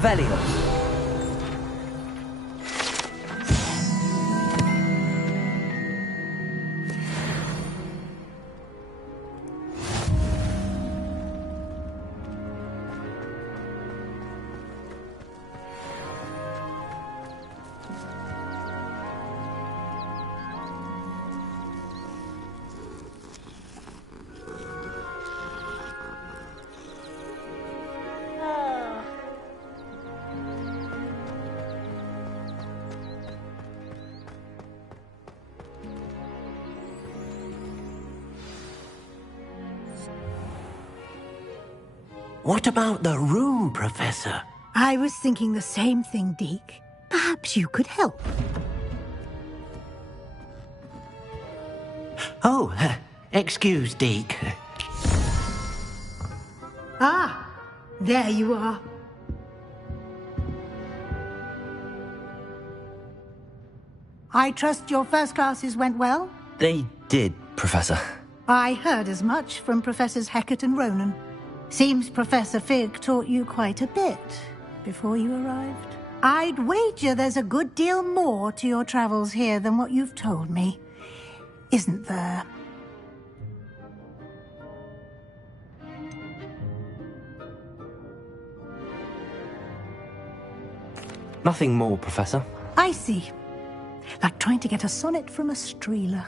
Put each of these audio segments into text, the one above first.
Revelio. What about the room, Professor? I was thinking the same thing, Deke. Perhaps you could help. Oh, excuse, Deke. Ah, there you are. I trust your first classes went well? They did, Professor. I heard as much from Professors Hecat and Ronan. Seems Professor Fig taught you quite a bit before you arrived. I'd wager there's a good deal more to your travels here than what you've told me. Isn't there? Nothing more, Professor. I see. Like trying to get a sonnet from a streeler.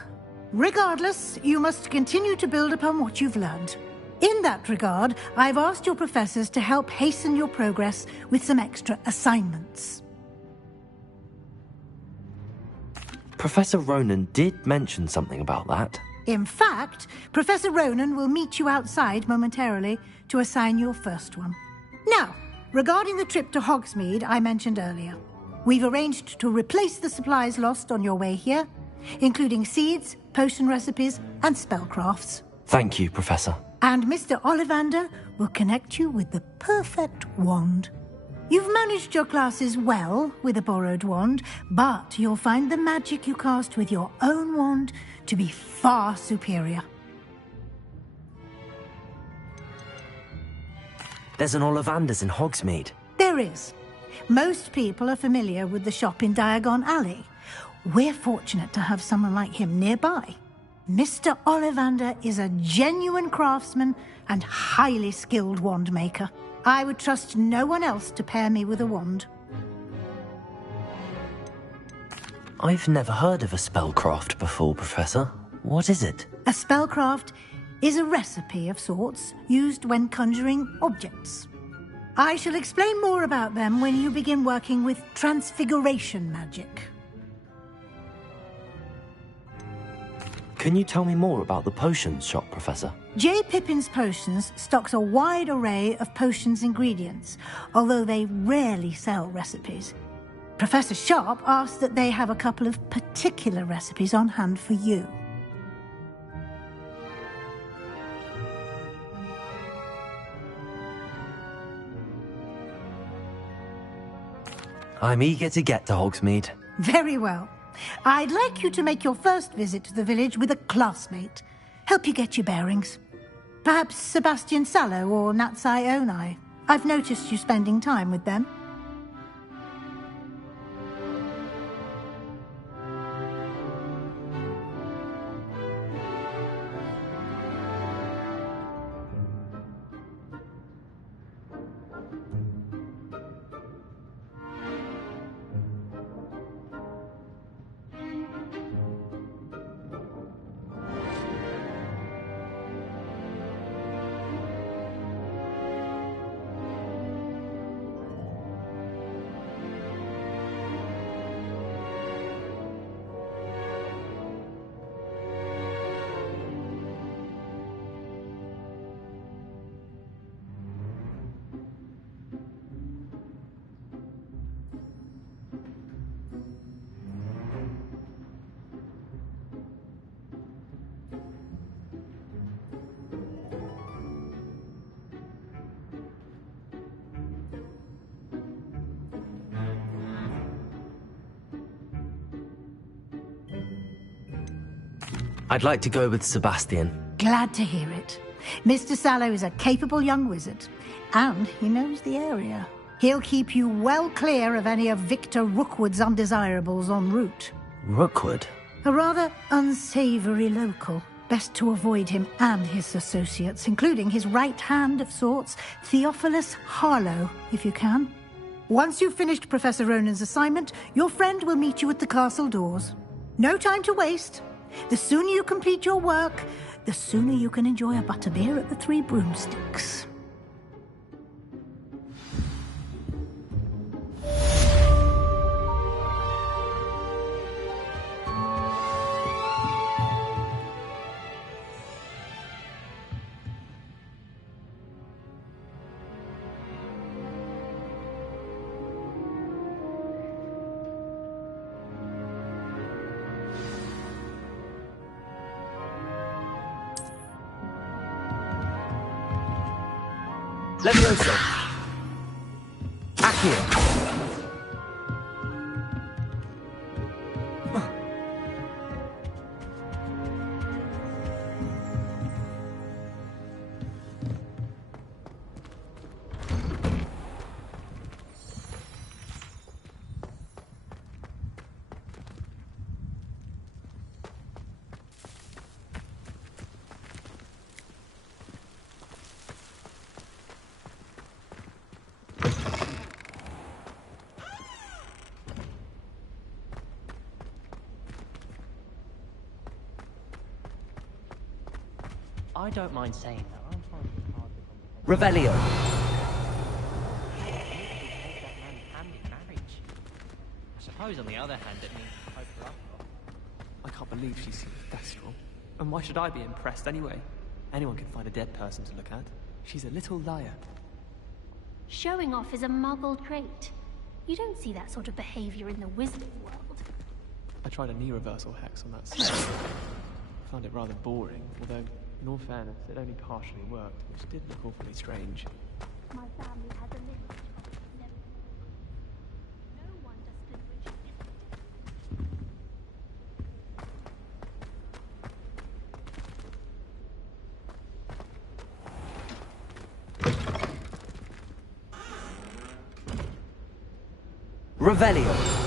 Regardless, you must continue to build upon what you've learned. In that regard, I've asked your professors to help hasten your progress with some extra assignments. Professor Ronan did mention something about that. In fact, Professor Ronan will meet you outside momentarily to assign your first one. Now, regarding the trip to Hogsmeade I mentioned earlier, we've arranged to replace the supplies lost on your way here, including seeds, potion recipes, and spellcrafts. Thank you, Professor. And Mr. Ollivander will connect you with the perfect wand. You've managed your classes well with a borrowed wand, but you'll find the magic you cast with your own wand to be far superior. There's an Ollivander's in Hogsmeade. There is. Most people are familiar with the shop in Diagon Alley. We're fortunate to have someone like him nearby. Mr. Ollivander is a genuine craftsman and highly skilled wand maker. I would trust no one else to pair me with a wand. I've never heard of a spellcraft before, Professor. What is it? A spellcraft is a recipe of sorts used when conjuring objects. I shall explain more about them when you begin working with transfiguration magic. Can you tell me more about the potions shop, Professor? J. Pippin's Potions stocks a wide array of potions ingredients, although they rarely sell recipes. Professor Sharp asked that they have a couple of particular recipes on hand for you. I'm eager to get to Hogsmeade. Very well. I'd like you to make your first visit to the village with a classmate. Help you get your bearings. Perhaps Sebastian Sallow or Natsai Onai. I've noticed you spending time with them. I'd like to go with Sebastian. Glad to hear it. Mr. Sallow is a capable young wizard, and he knows the area. He'll keep you well clear of any of Victor Rookwood's undesirables en route. Rookwood? A rather unsavoury local. Best to avoid him and his associates, including his right hand of sorts, Theophilus Harlow, if you can. Once you've finished Professor Ronan's assignment, your friend will meet you at the castle doors. No time to waste. The sooner you complete your work, the sooner you can enjoy a butterbeer at the Three Broomsticks. Levioso! Accio! I don't mind saying that. I'm finding it hard to Revelio! that man's hand in marriage. I suppose, on the other hand, it means hope for us. I can't believe she seems bestial. And why should I be impressed anyway? Anyone can find a dead person to look at. She's a little liar. Showing off is a muggled trait. You don't see that sort of behavior in the wizarding world. I tried a knee reversal hex on that spell. I found it rather boring, although, in all fairness, it only partially worked, which did look awfully strange. My family has a little trouble with never. No one does good ritual. Revelio!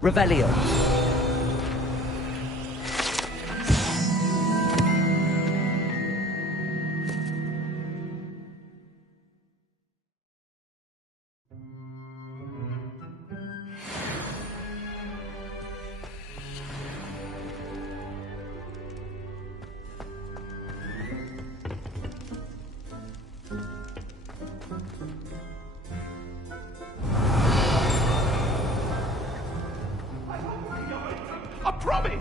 Revelio! I promise!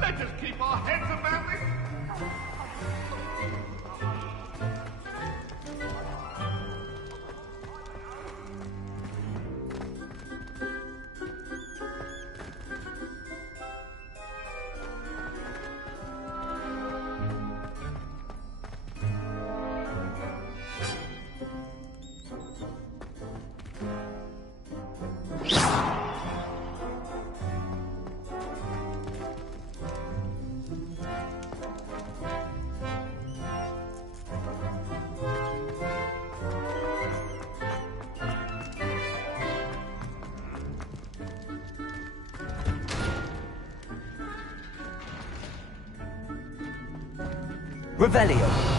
Let us keep our heads about this. Revelio!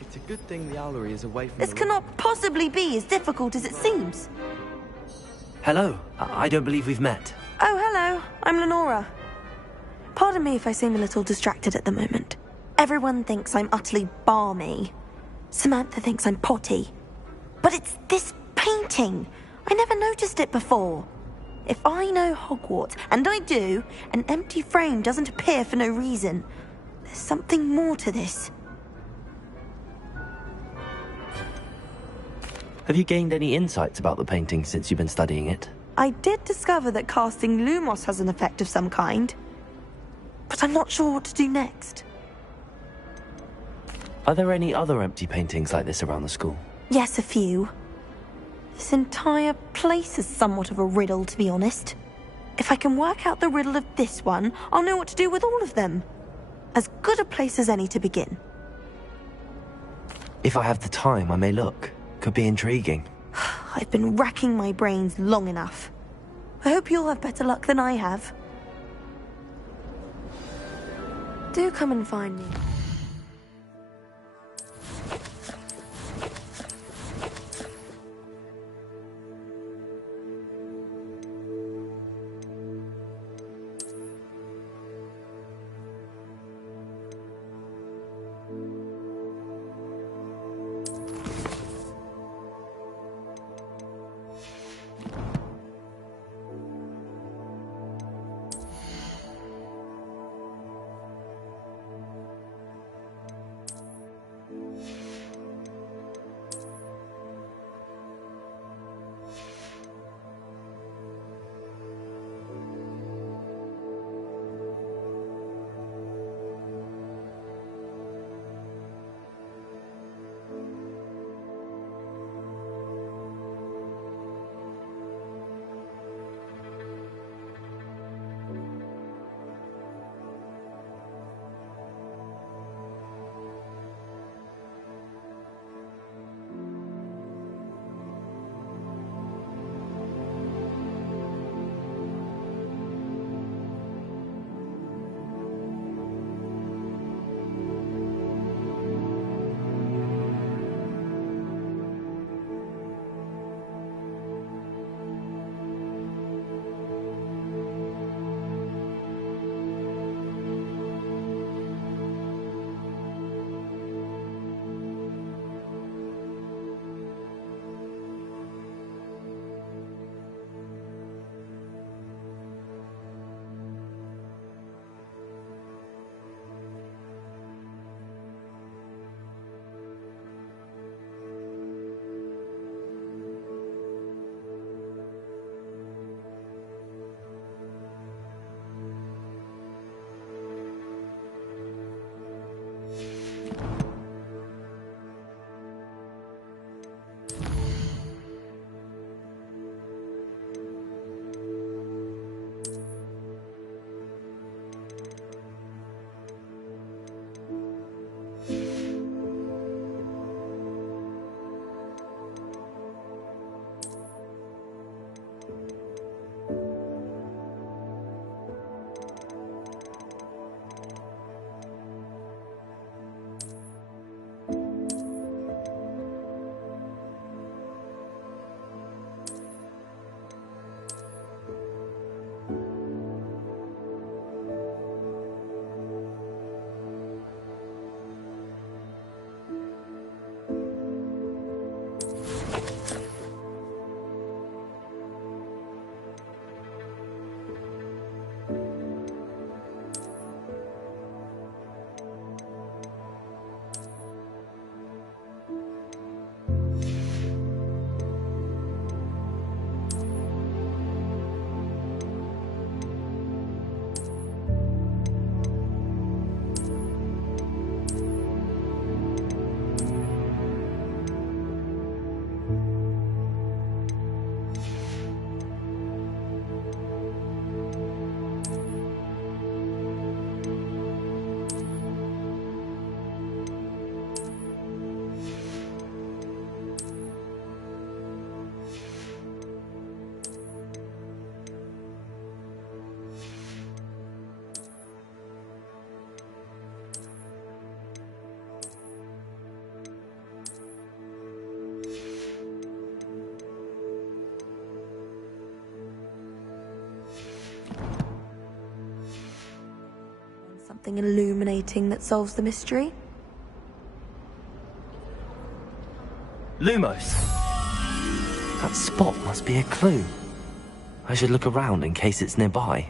It's a good thing the owlery is away from This cannot possibly be as difficult as it seems. Hello. I don't believe we've met. Oh, hello. I'm Lenora. Pardon me if I seem a little distracted at the moment. Everyone thinks I'm utterly balmy. Samantha thinks I'm potty. But it's this painting. I never noticed it before. If I know Hogwarts, and I do, an empty frame doesn't appear for no reason. There's something more to this. Have you gained any insights about the painting since you've been studying it? I did discover that casting Lumos has an effect of some kind. But I'm not sure what to do next. Are there any other empty paintings like this around the school? Yes, a few. This entire place is somewhat of a riddle, to be honest. If I can work out the riddle of this one, I'll know what to do with all of them. As good a place as any to begin. If I have the time, I may look. Could be intriguing. I've been racking my brains long enough. I hope you'll have better luck than I have. Do come and find me. something illuminating that solves the mystery. Lumos! That spot must be a clue. I should look around in case it's nearby.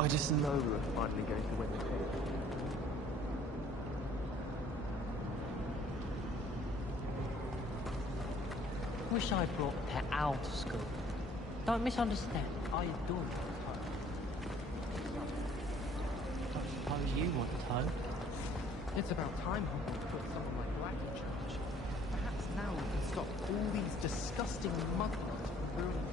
I just know we were finally going to win the game. Wish I brought Pet Owl to school. Don't misunderstand. I adore Toto. Don't suppose you want Toto? It's about time Humble put someone like Black in charge. Perhaps now we can stop all these disgusting mudlarks from ruining.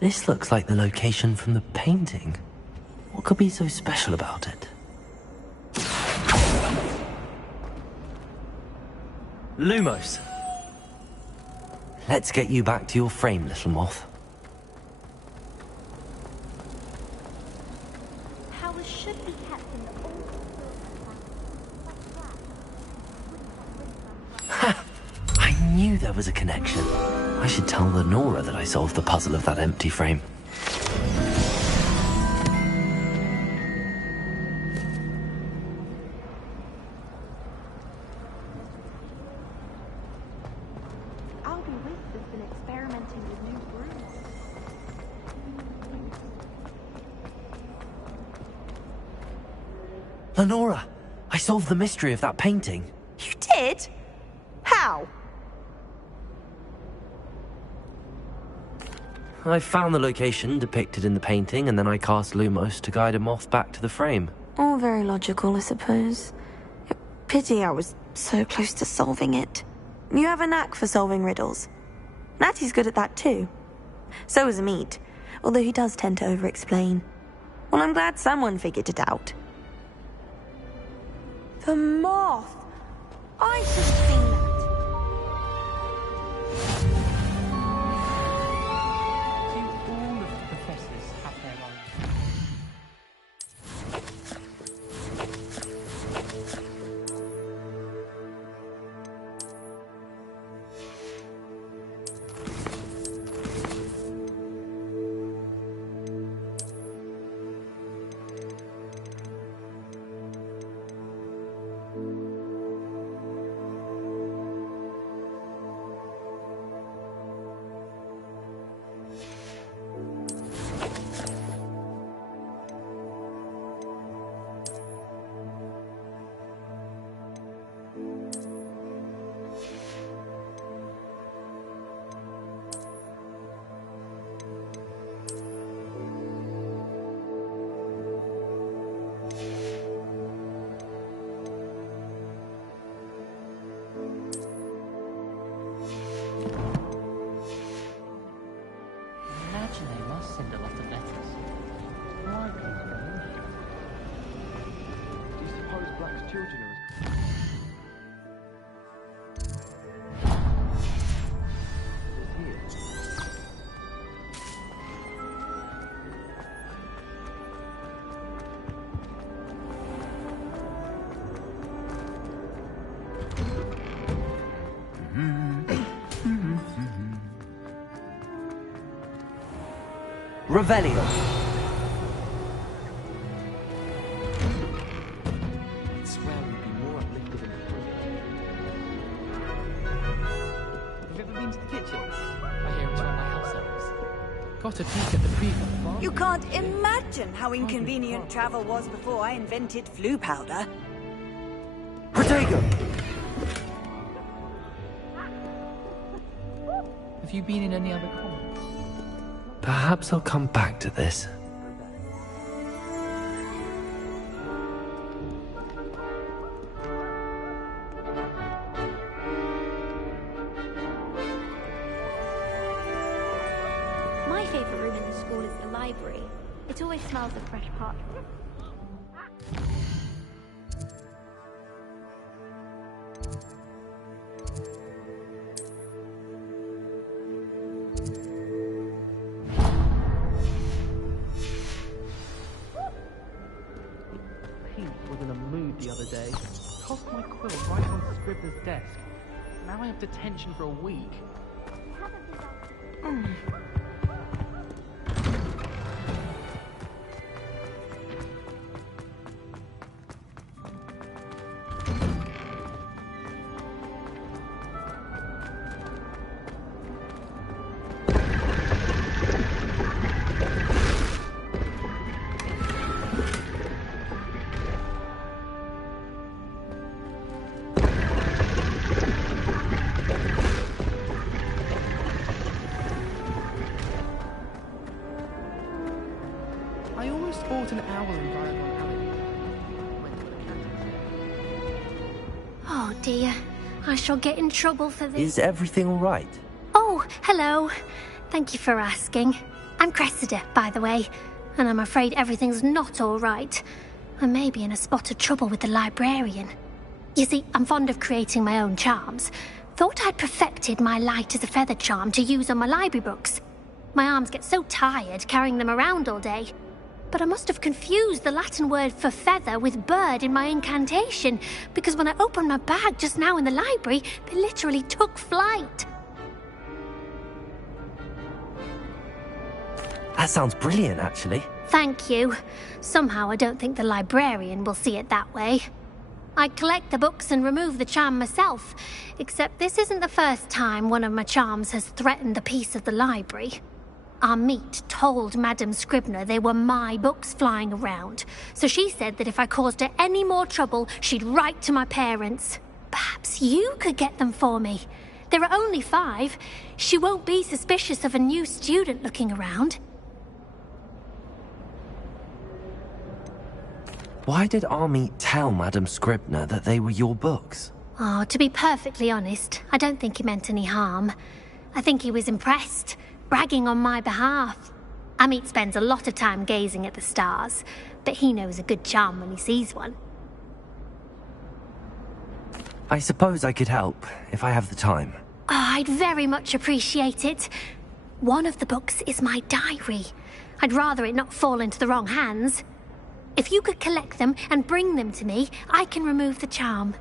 This looks like the location from the painting. What could be so special about it? Lumos! Let's get you back to your frame, little moth. Powers should be kept in the old Ha! I knew there was a connection. I should tell Lenora that I solved the puzzle of that empty frame. Albie Wisp has been experimenting with new brooms. Lenora! I solved the mystery of that painting. You did? How? I found the location depicted in the painting, and then I cast Lumos to guide a moth back to the frame. All very logical, I suppose. Pity I was so close to solving it. You have a knack for solving riddles. Natty's good at that too. So is Amit, although he does tend to over-explain. Well, I'm glad someone figured it out. The moth! I should have seen that. Do all of the professors have their own? Imagine they must send a lot of letters. Why people are in here? Do you suppose Black's children are as... Revelio. I swear we'd be more uplifted in the Have you ever been to the kitchens? I hear it's where my house elves. Got a peek at the prefab. You can't imagine how inconvenient travel was before I invented flu powder. Protego! Have you been in any other comments? Perhaps I'll come back to this. My favourite room in the school is the library. It always smells of fresh parchment. Pete was in a mood the other day. Tossed my quill right onto Scribner's desk. Now I have detention for a week. I almost bought an owl in Diagon Alley. Went to the canteen. Oh dear, I shall get in trouble for this. Is everything all right? Oh, hello. Thank you for asking. I'm Cressida, by the way, and I'm afraid everything's not all right. I may be in a spot of trouble with the librarian. You see, I'm fond of creating my own charms. Thought I'd perfected my light as a feather charm to use on my library books. My arms get so tired carrying them around all day. But I must have confused the Latin word for feather with bird in my incantation, because when I opened my bag just now in the library, they literally took flight. That sounds brilliant, actually. Thank you. Somehow I don't think the librarian will see it that way. I collect the books and remove the charm myself, except this isn't the first time one of my charms has threatened the peace of the library. Our meet told Madame Scribner they were my books flying around, so she said that if I caused her any more trouble, she'd write to my parents. Perhaps you could get them for me. There are only 5. She won't be suspicious of a new student looking around. Why did Army tell Madame Scribner that they were your books? Oh, to be perfectly honest, I don't think he meant any harm. I think he was impressed, bragging on my behalf. Amit spends a lot of time gazing at the stars, but he knows a good charm when he sees one. I suppose I could help, if I have the time. Oh, I'd very much appreciate it. One of the books is my diary. I'd rather it not fall into the wrong hands. If you could collect them and bring them to me, I can remove the charm.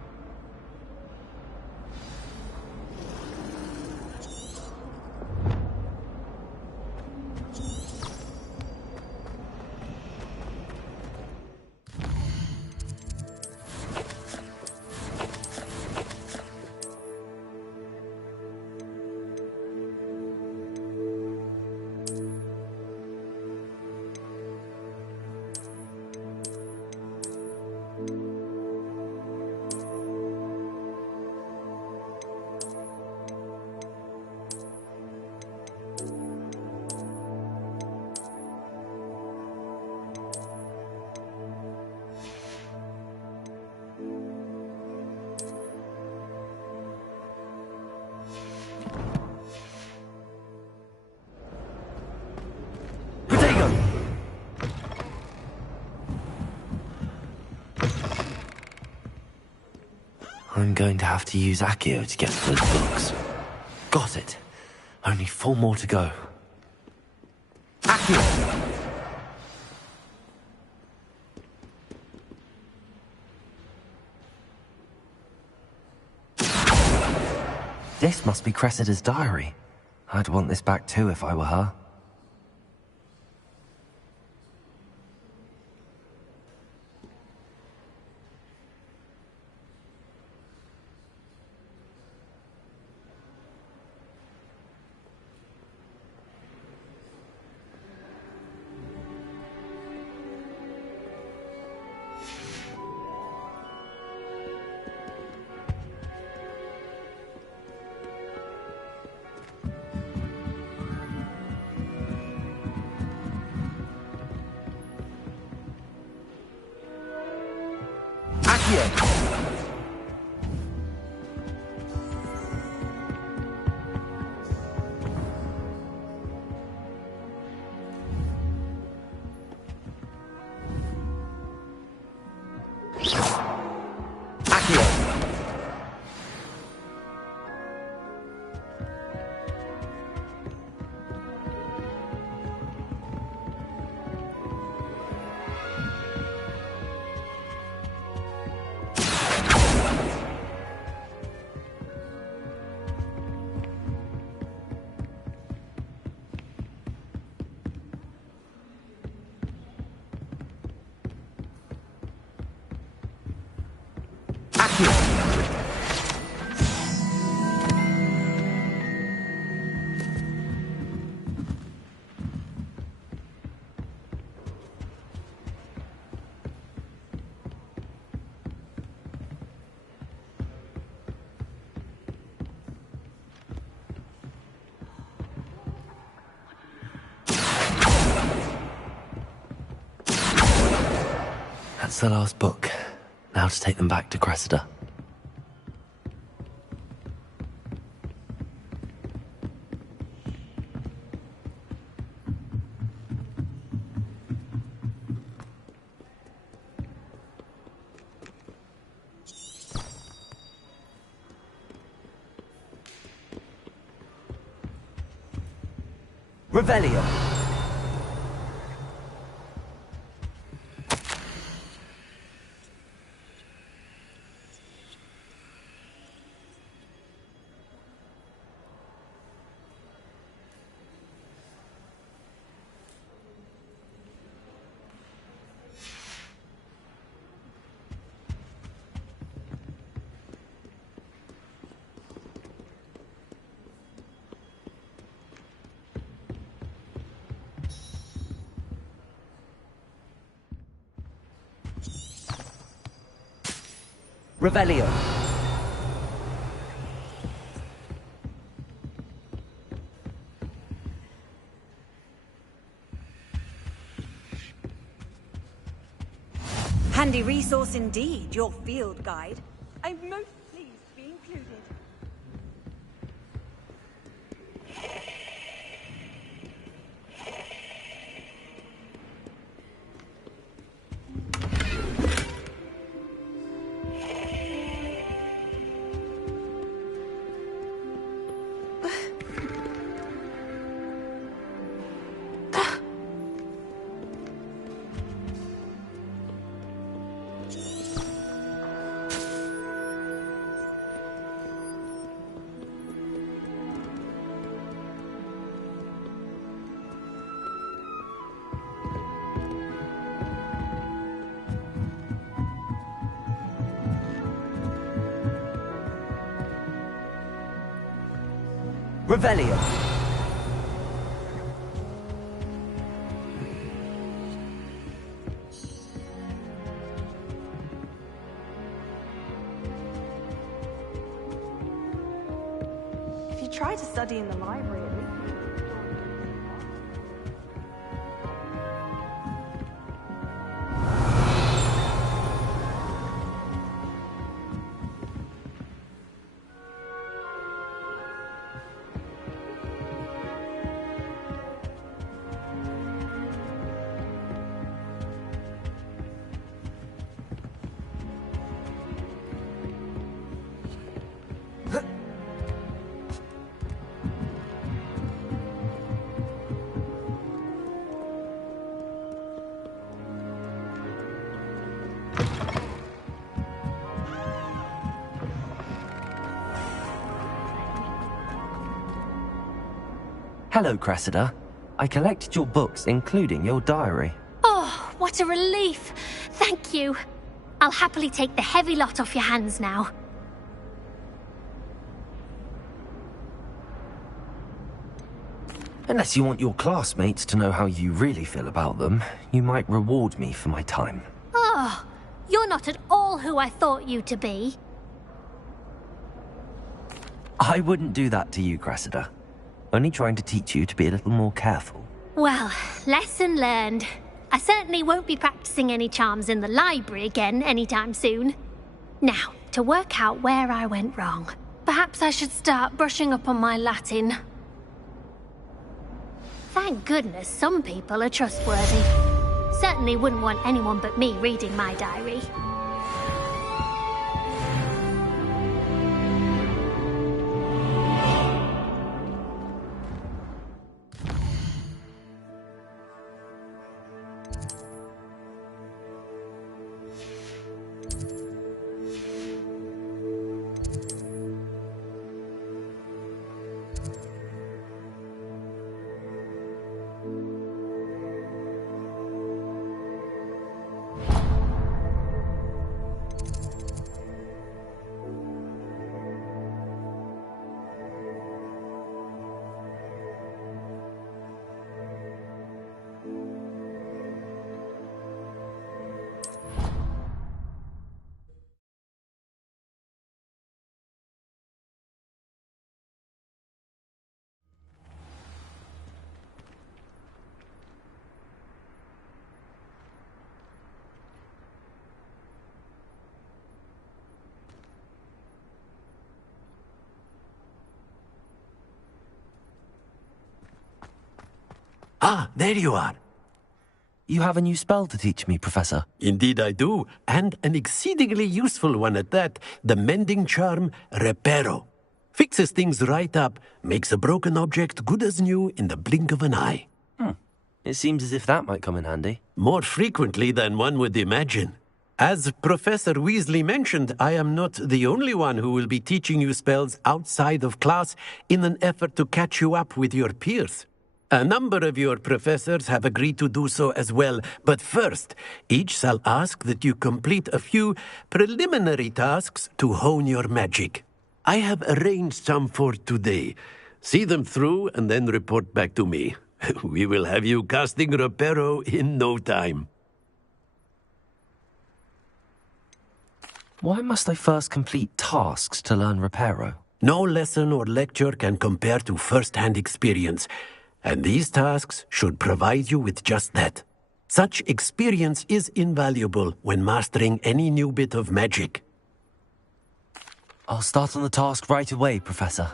I'm going to have to use Accio to get to those books. Got it. Only 4 more to go. Accio! This must be Cressida's diary. I'd want this back too if I were her. Accio! That's the last book. Now to take them back to Cressida. Revelio. Revelio. Handy resource indeed, your field guide. I'm most pleased to be included. Revelio. If you try to study in the library, at least. Hello, Cressida. I collected your books, including your diary. Oh, what a relief. Thank you. I'll happily take the heavy lot off your hands now. Unless you want your classmates to know how you really feel about them, you might reward me for my time. Oh, you're not at all who I thought you to be. I wouldn't do that to you, Cressida. Only trying to teach you to be a little more careful. Well, lesson learned. I certainly won't be practicing any charms in the library again anytime soon. Now, to work out where I went wrong. Perhaps I should start brushing up on my Latin. Thank goodness some people are trustworthy. Certainly wouldn't want anyone but me reading my diary. Ah, there you are. You have a new spell to teach me, Professor. Indeed I do, and an exceedingly useful one at that. The mending charm, Reparo. Fixes things right up, makes a broken object good as new in the blink of an eye. It seems as if that might come in handy. More frequently than one would imagine. As Professor Weasley mentioned, I am not the only one who will be teaching you spells outside of class in an effort to catch you up with your peers. A number of your professors have agreed to do so as well, but first, each shall ask that you complete a few preliminary tasks to hone your magic. I have arranged some for today. See them through and then report back to me. We will have you casting Reparo in no time. Why must I first complete tasks to learn Reparo? No lesson or lecture can compare to first-hand experience. And these tasks should provide you with just that. Such experience is invaluable when mastering any new bit of magic. I'll start on the task right away, Professor.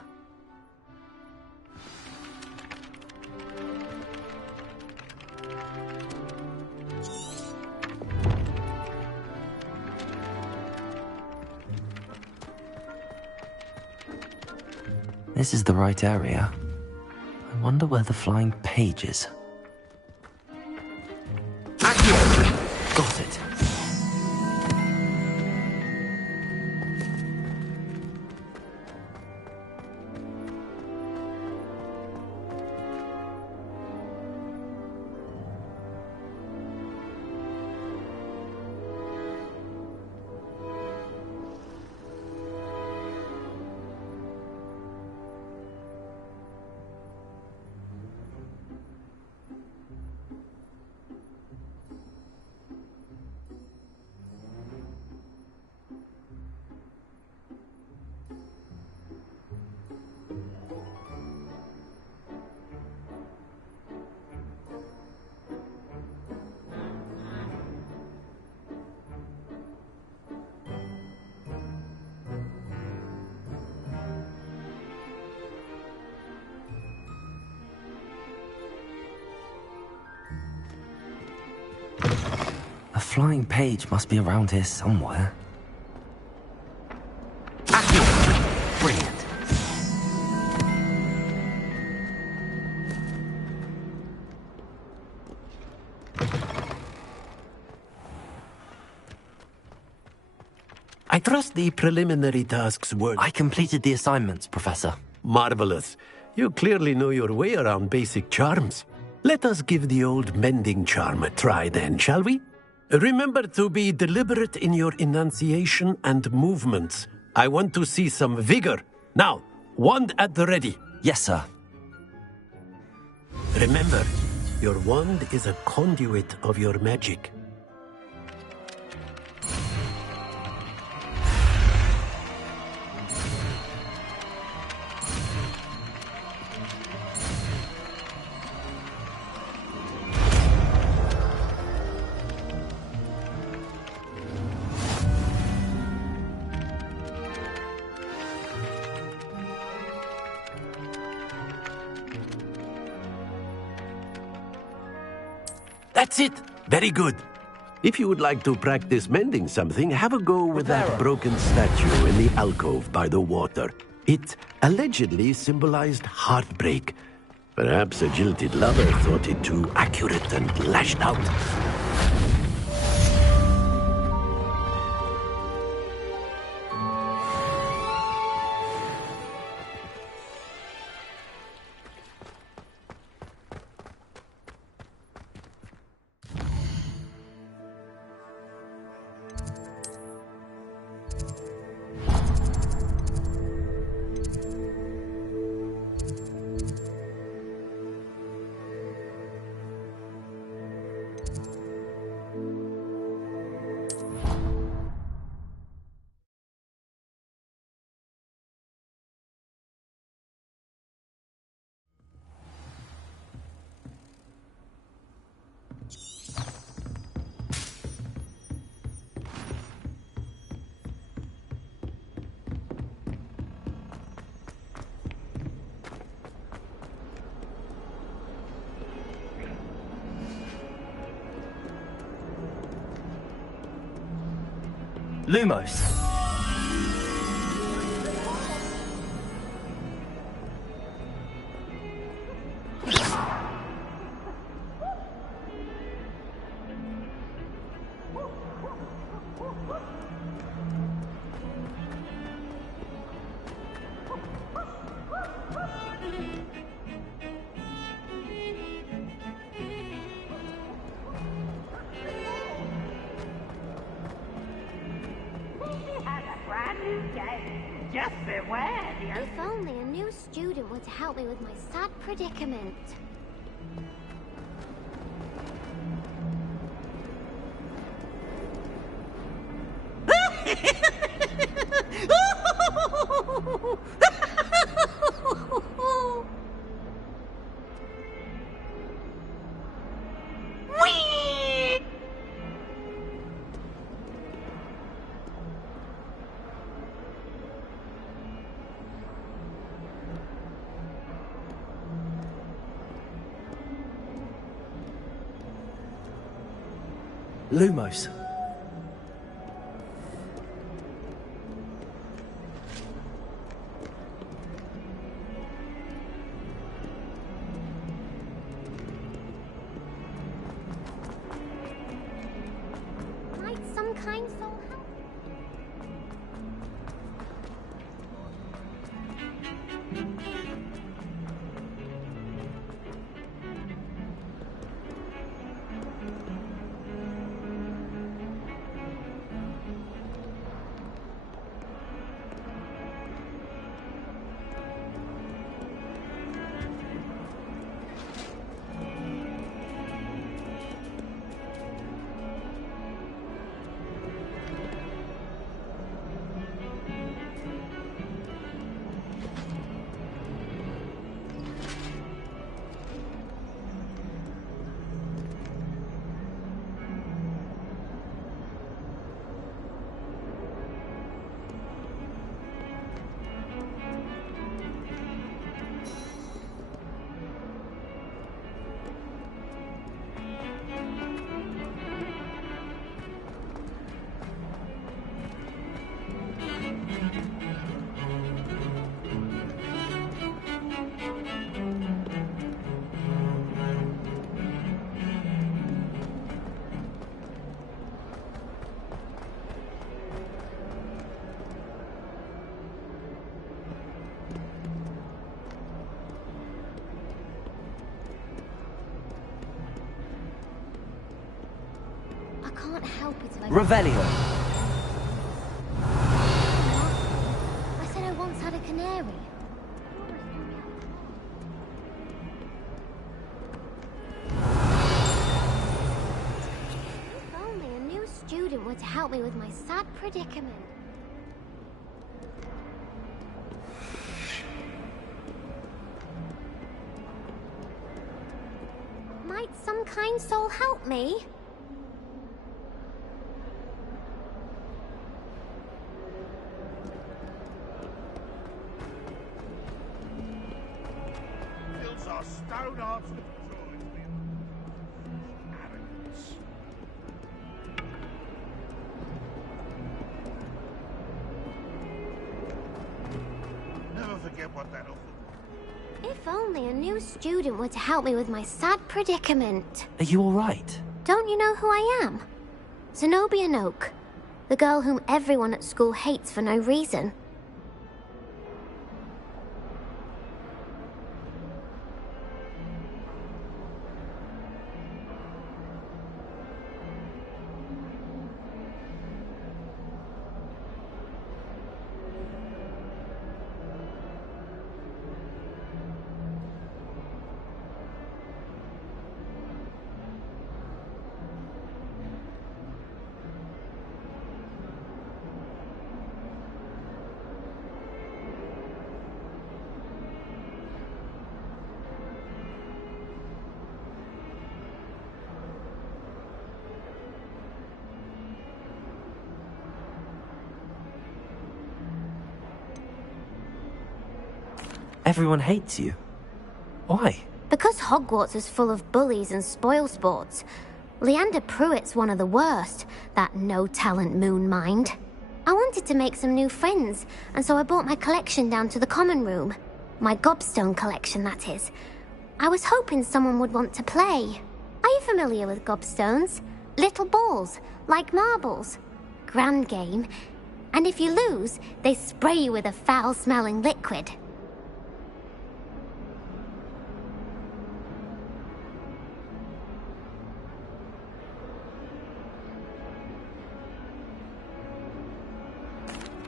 This is the right area. I wonder where the flying page is. Got it. A flying page must be around here somewhere. Brilliant. I trust the preliminary tasks were... I completed the assignments, Professor. Marvelous. You clearly know your way around basic charms. Let us give the old mending charm a try then, shall we? Remember to be deliberate in your enunciation and movements. I want to see some vigor. Now, wand at the ready. Yes, sir. Remember, your wand is a conduit of your magic. That's it. Very good. If you would like to practice mending something, have a go with that broken statue in the alcove by the water. It allegedly symbolized heartbreak. Perhaps a jilted lover thought it too accurate and lashed out. Lumos. If only a new student were to help me with my sad predicament. Lumos. Might some kind soul help? I can't help it if I... Revelio. I said I once had a canary. If only a new student were to help me with my sad predicament. Might some kind soul help me? Fills our stone hearts with joy. If only a new student were to help me with my sad predicament. Are you alright? Don't you know who I am? Zenobia Noak, the girl whom everyone at school hates for no reason. Everyone hates you. Why? Because Hogwarts is full of bullies and spoilsports. Leander Pruitt's one of the worst, that no-talent moon mind. I wanted to make some new friends, and so I brought my collection down to the common room. My gobstone collection, that is. I was hoping someone would want to play. Are you familiar with gobstones? Little balls, like marbles. Grand game. And if you lose, they spray you with a foul-smelling liquid.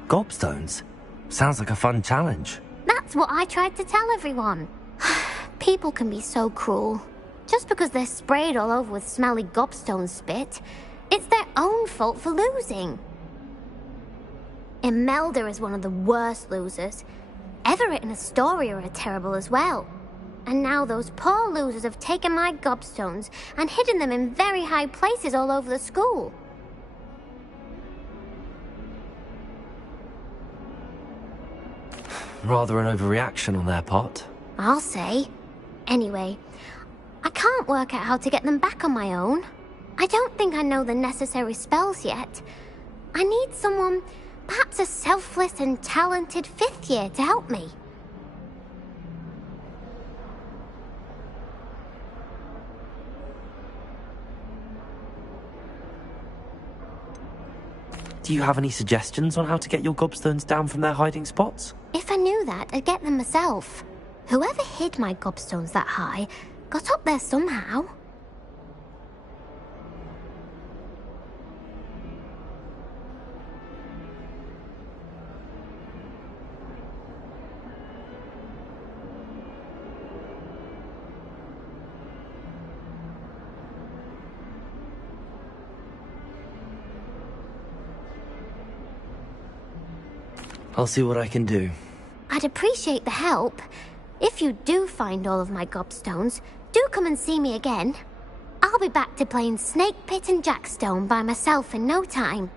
Gobstones? Sounds like a fun challenge. That's what I tried to tell everyone. People can be so cruel. Just because they're sprayed all over with smelly gobstone spit, it's their own fault for losing. Imelda is one of the worst losers. Everett and Astoria are terrible as well. And now those poor losers have taken my gobstones and hidden them in very high places all over the school. Rather an overreaction on their part. I'll say. Anyway, I can't work out how to get them back on my own. I don't think I know the necessary spells yet. I need someone, perhaps a selfless and talented 5th year to help me. Do you have any suggestions on how to get your gobstones down from their hiding spots? If I knew that, I'd get them myself. Whoever hid my gobstones that high got up there somehow. I'll see what I can do. I'd appreciate the help. If you do find all of my gobstones, do come and see me again. I'll be back to playing Snake Pit and Jackstone by myself in no time.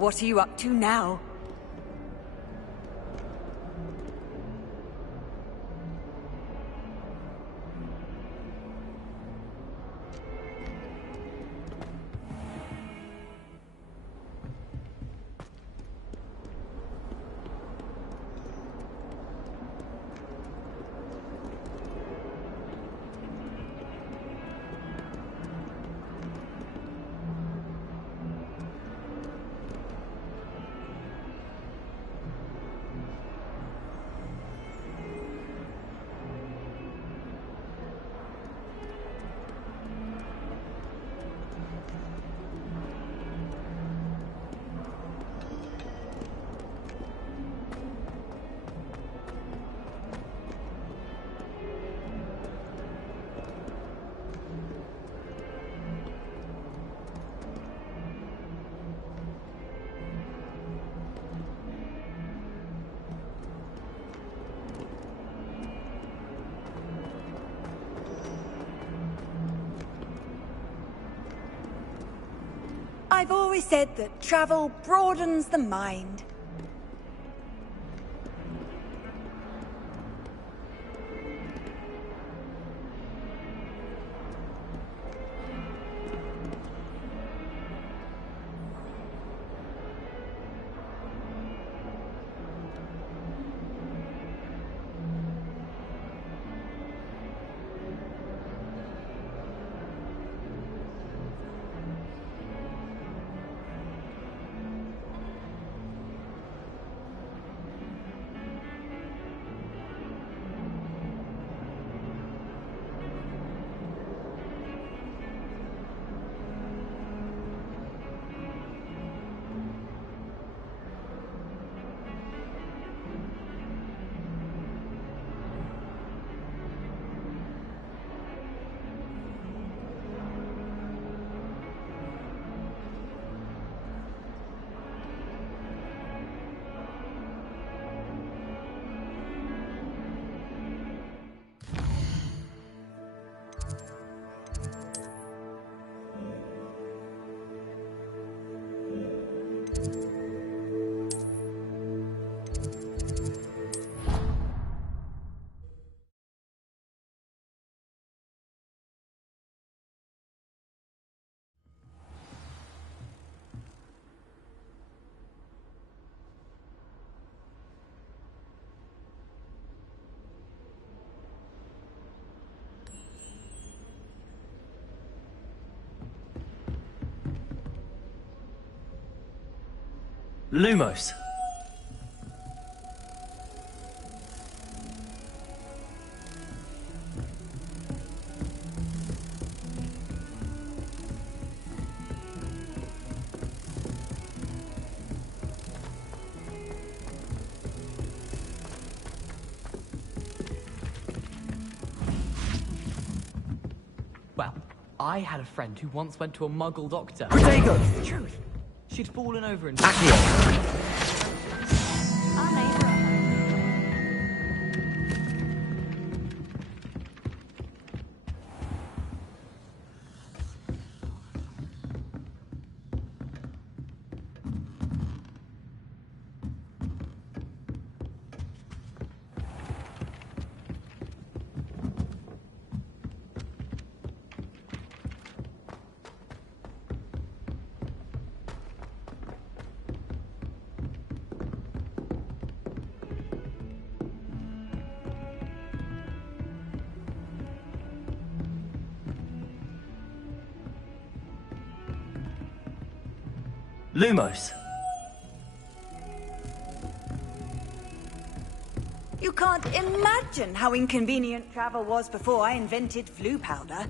What are you up to now? I've always said that travel broadens the mind. Lumos. Well, I had a friend who once went to a muggle doctor. Protego! It's the truth. She'd fallen over and... Accio! Lumos. You can't imagine how inconvenient travel was before I invented flu powder.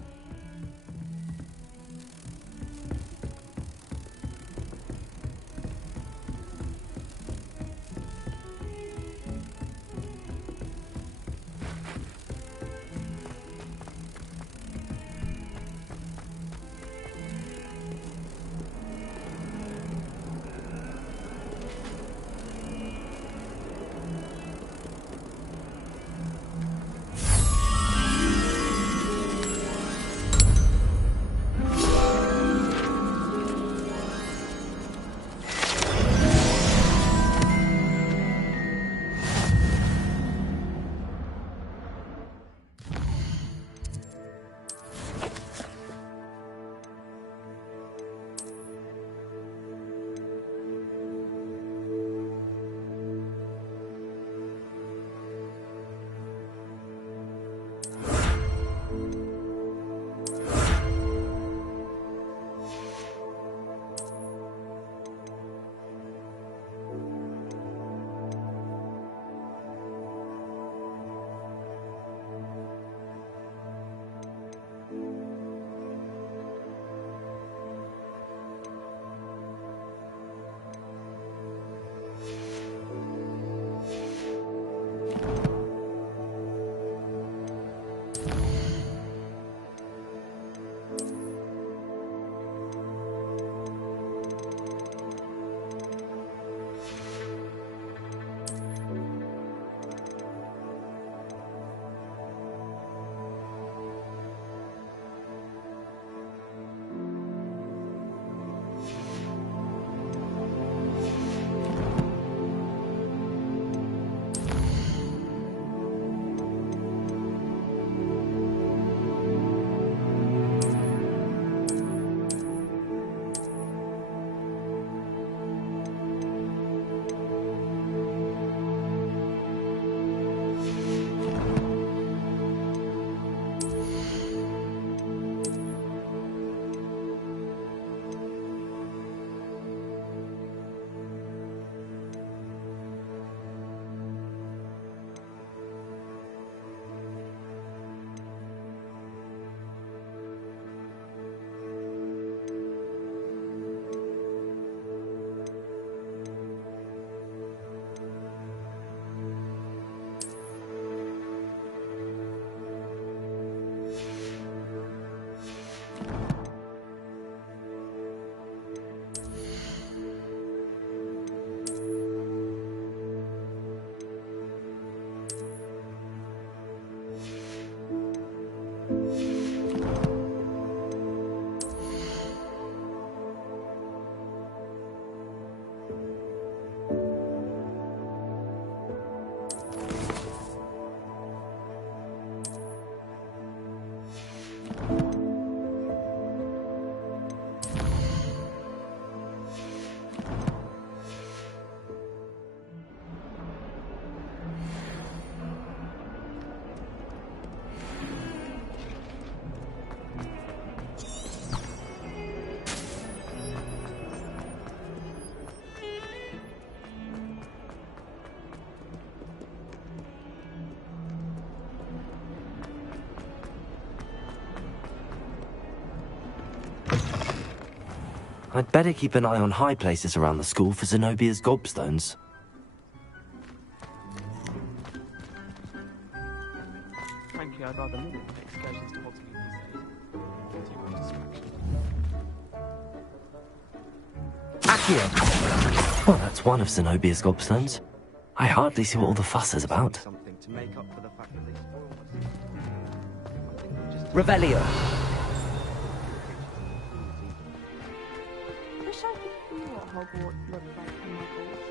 I'd better keep an eye on high places around the school for Zenobia's gobstones. Frankly, I'd rather limit excursions to Hogsmeade these days. Too much distraction. Accio! Well, that's one of Zenobia's gobstones. I hardly see what all the fuss is about. Something to make up for the fact that they spoiled us. Revelio! Wish I could see what Hogwarts looks like from my course.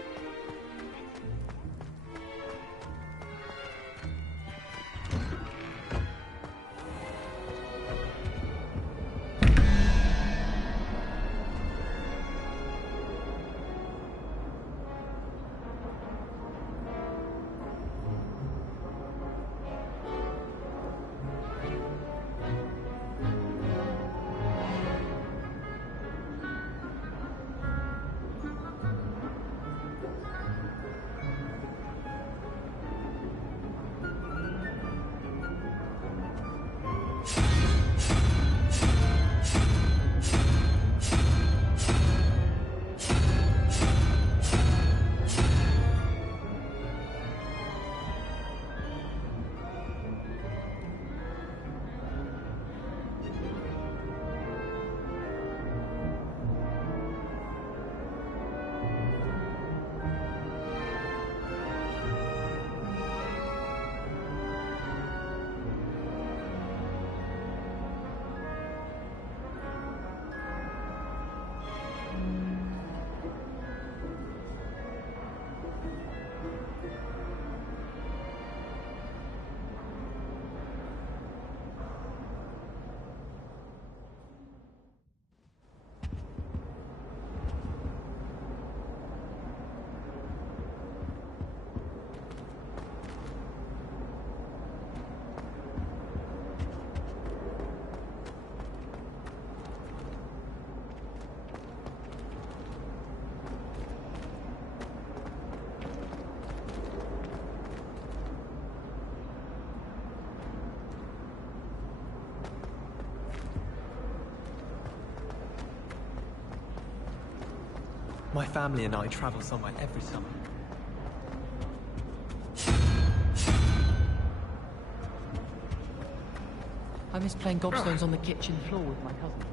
My family and I travel somewhere every summer. I miss playing gobstones on the kitchen floor with my cousins.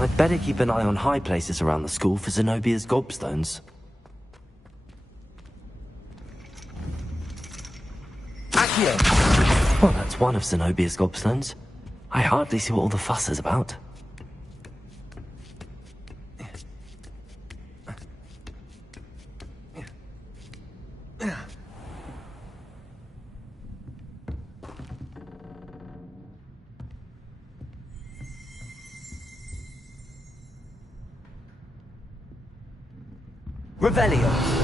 I'd better keep an eye on high places around the school for Zenobia's gobstones. Accio! Well, that's one of Zenobia's gobstones. I hardly see what all the fuss is about. Revelio.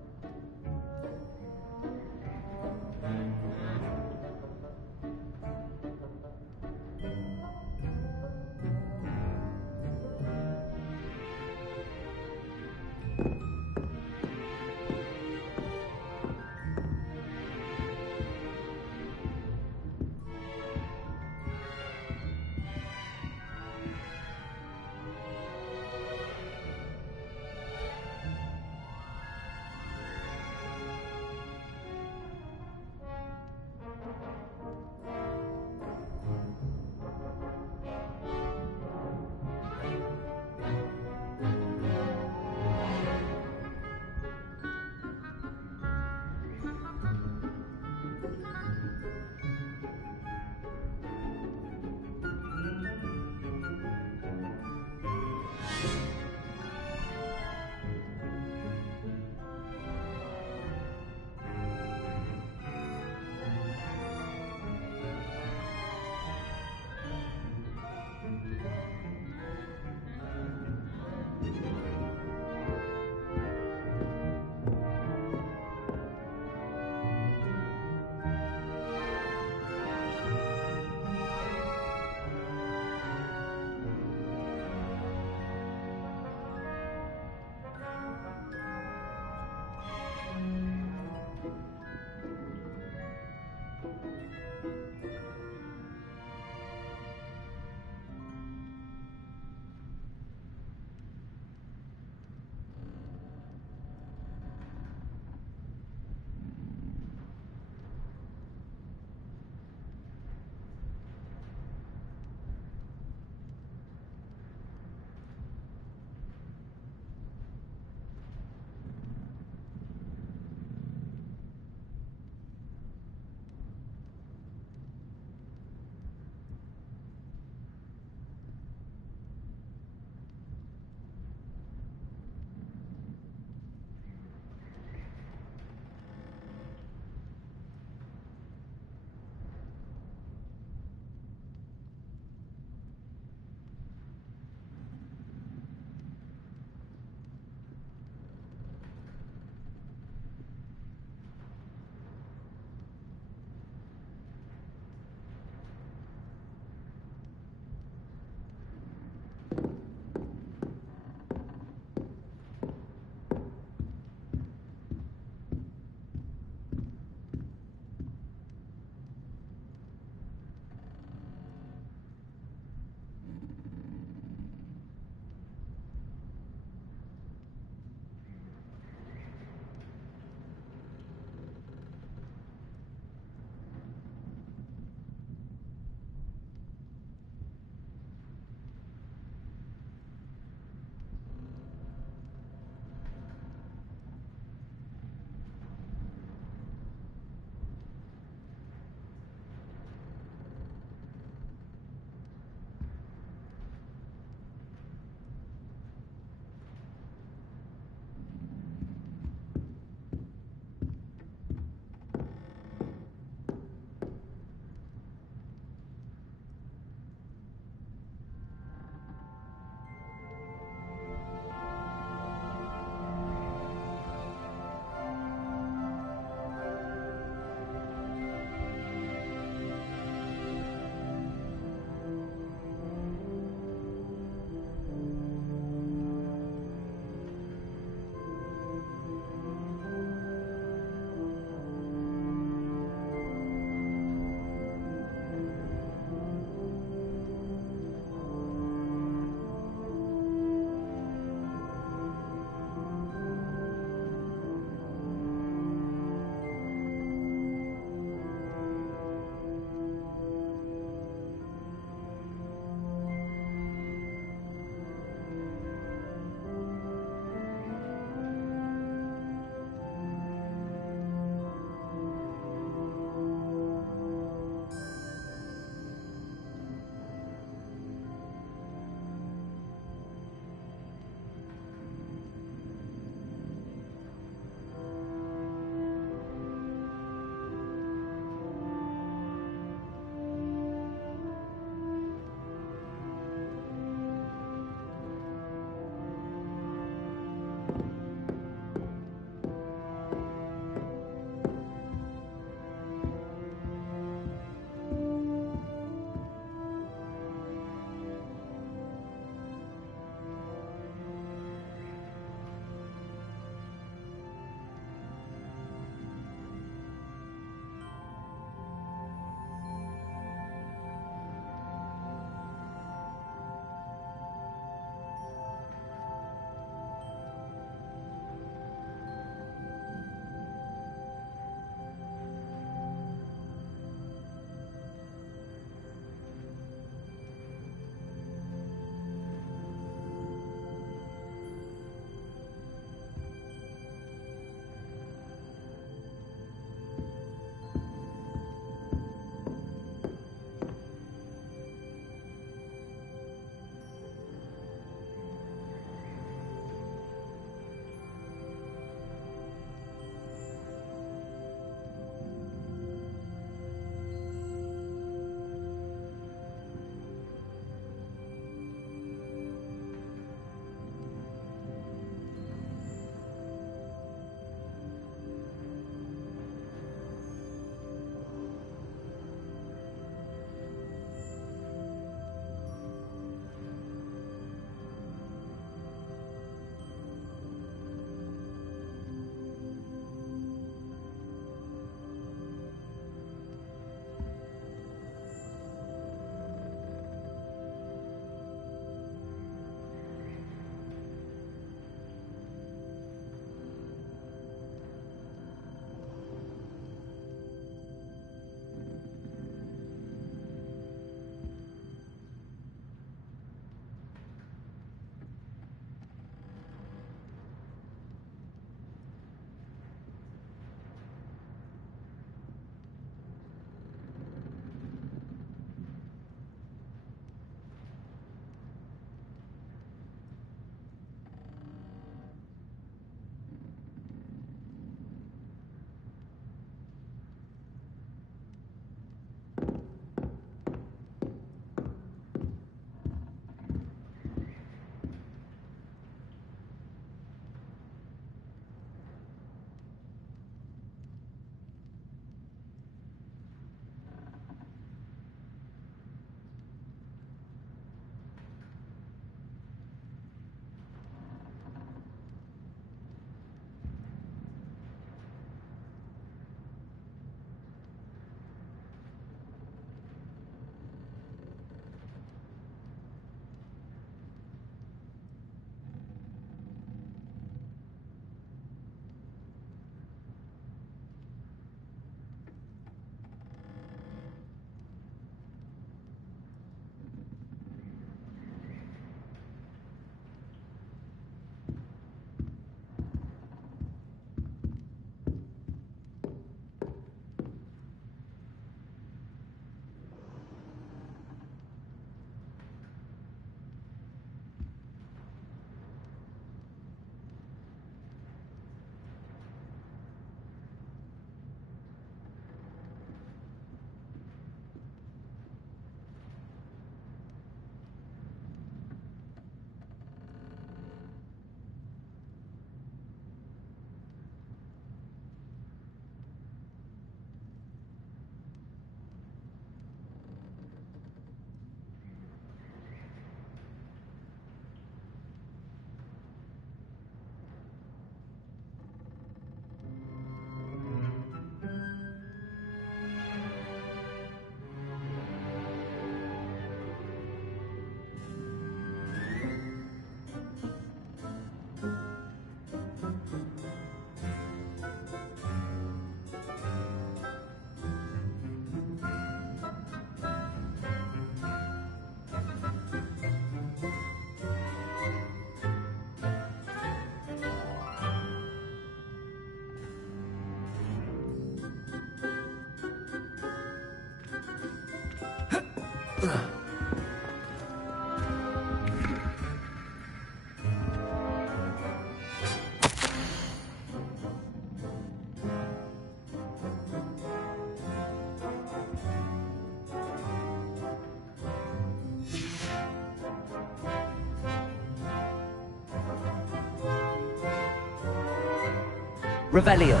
Revelio.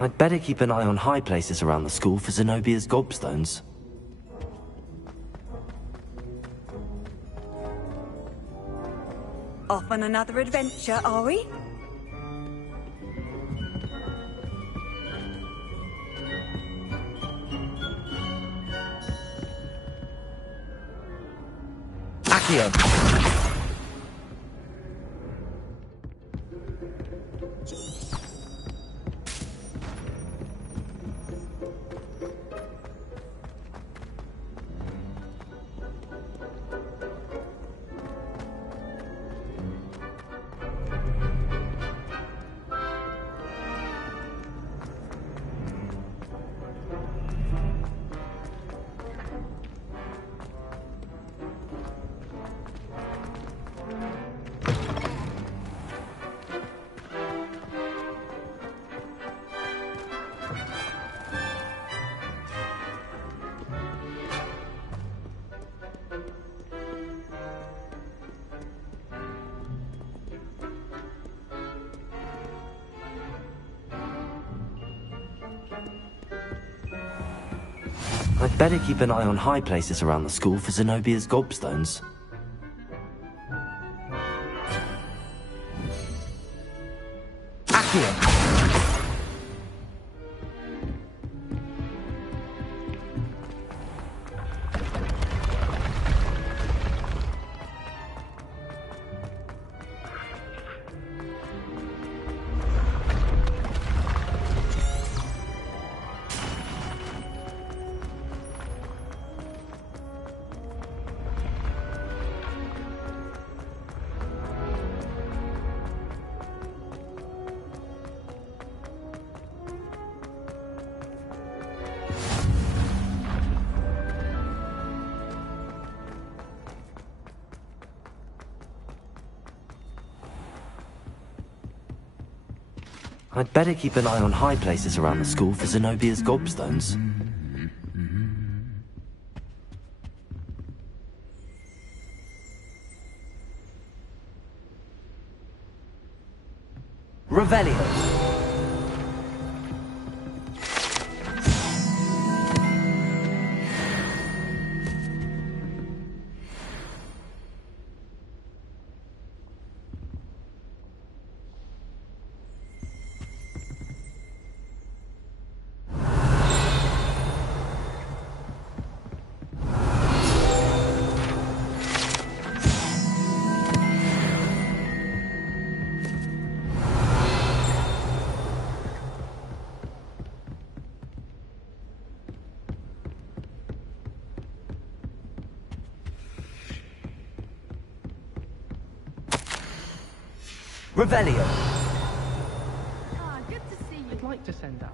I'd better keep an eye on high places around the school for Zenobia's gobstones. Off on another adventure, are we? Accio. I'd better keep an eye on high places around the school for Zenobia's gobstones. Accio. I'd better keep an eye on high places around the school for Zenobia's gobstones. Revelio. Revelio. Ah, good to see you. I'd like to send out.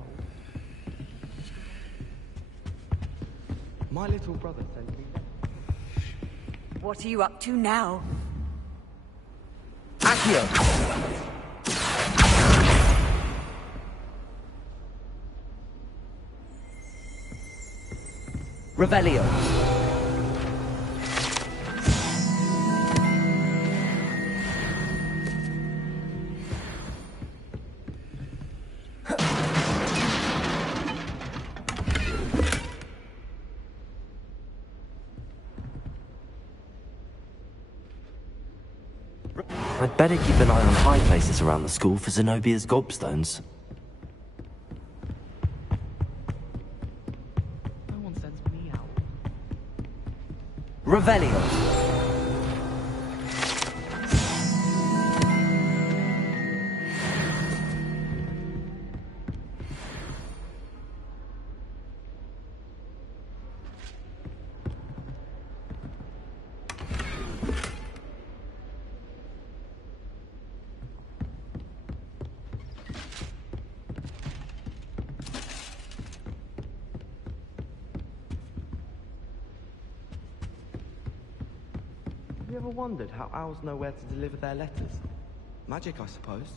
My little brother sent me that. What are you up to now? Accio. Revelio. I'd better keep an eye on high places around the school for Zenobia's gobstones. No one sends me out. Revelio. ever wondered how owls know where to deliver their letters? Magic, I suppose.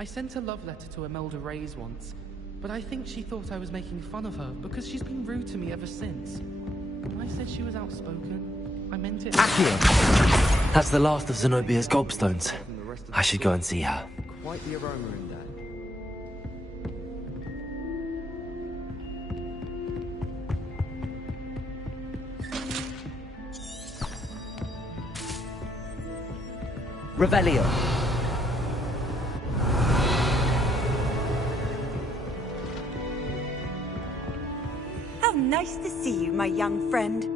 I sent a love letter to Imelda Reyes once, but I think she thought I was making fun of her because she's been rude to me ever since. When I said she was outspoken, I meant it. Accio! That's the last of Zenobia's gobstones. I should go and see her. Quite the aroma in there. Revelio. How nice to see you, my young friend.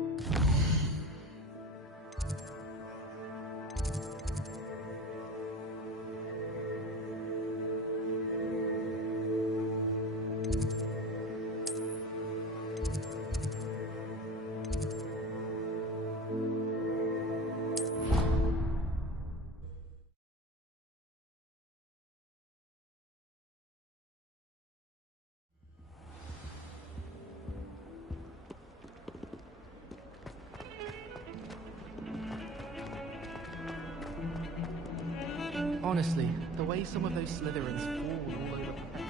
Honestly, the way some of those Slytherins fall all over the place.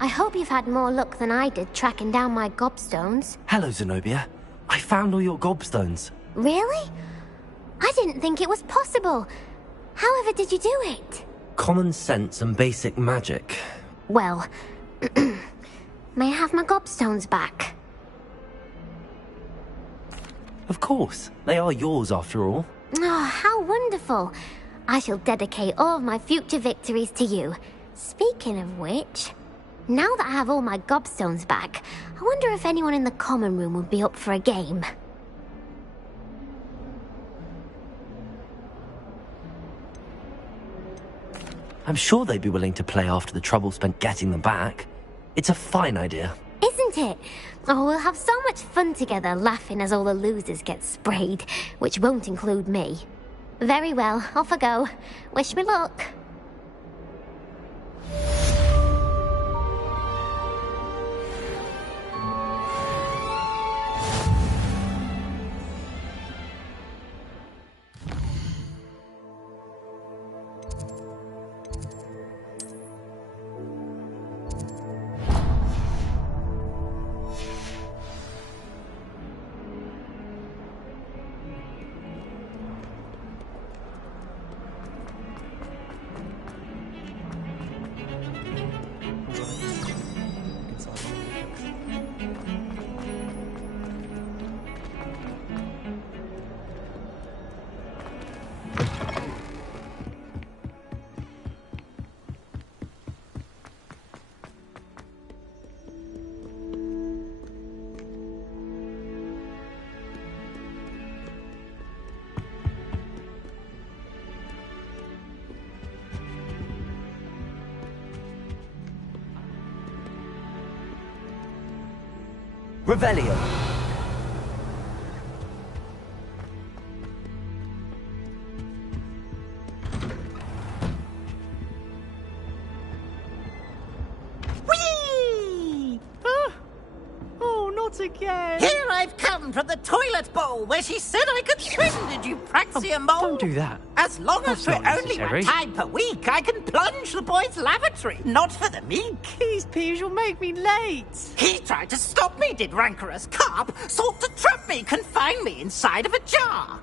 I hope you've had more luck than I did tracking down my gobstones. Hello, Zenobia. I found all your gobstones. Really? I didn't think it was possible. However did you do it? Common sense and basic magic. Well, may I have my gobstones back? Of course. They are yours after all. Oh, how wonderful. I shall dedicate all of my future victories to you. Speaking of which, now that I have all my gobstones back, I wonder if anyone in the common room would be up for a game. I'm sure they'd be willing to play after the trouble spent getting them back. It's a fine idea. Isn't it? Oh, we'll have so much fun together laughing as all the losers get sprayed, which won't include me. Very well, off I go. Wish me luck. Revelio. Whee! Huh? Oh, not again. Here I've come from the toilet bowl where she said I could swim. Did you praxia mole? Don't do that. As long as That's for not only necessary. one time per week, I can plunge the boy's lavatory. Not for the meek. These peas will make me late. He tried to stop me, did rancorous carp. Sought to trap me, confine me inside of a jar.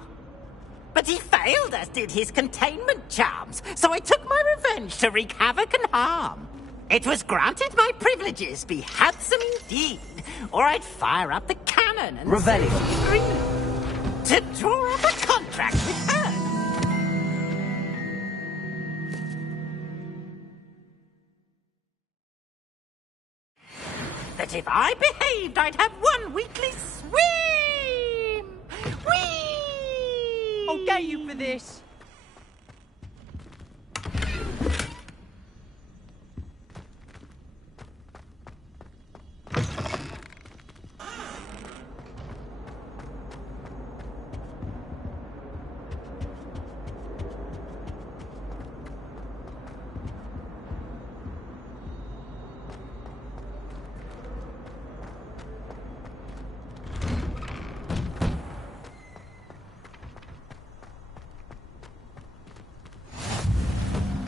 But he failed, as did his containment charms. So I took my revenge to wreak havoc and harm. It was granted my privileges be handsome indeed, or I'd fire up the cannon and Revelio. to draw up a contract with her. That if I behaved, I'd have one weekly swim. Whee! I'll get you for this.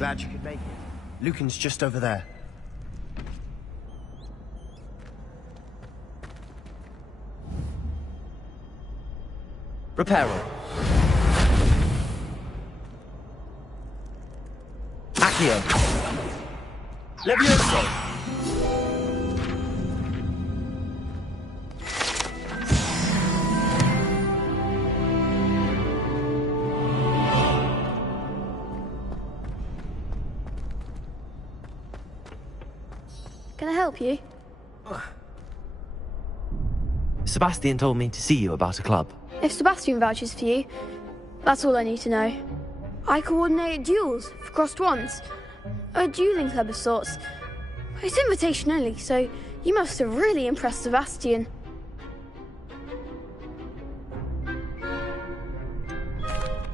glad you could make it. Lucan's just over there. Reparo. Accio. Levioso. Can I help you? Sebastian told me to see you about a club. If Sebastian vouches for you, that's all I need to know. I coordinate duels for crossed wands. A dueling club of sorts. It's invitation only, so you must have really impressed Sebastian.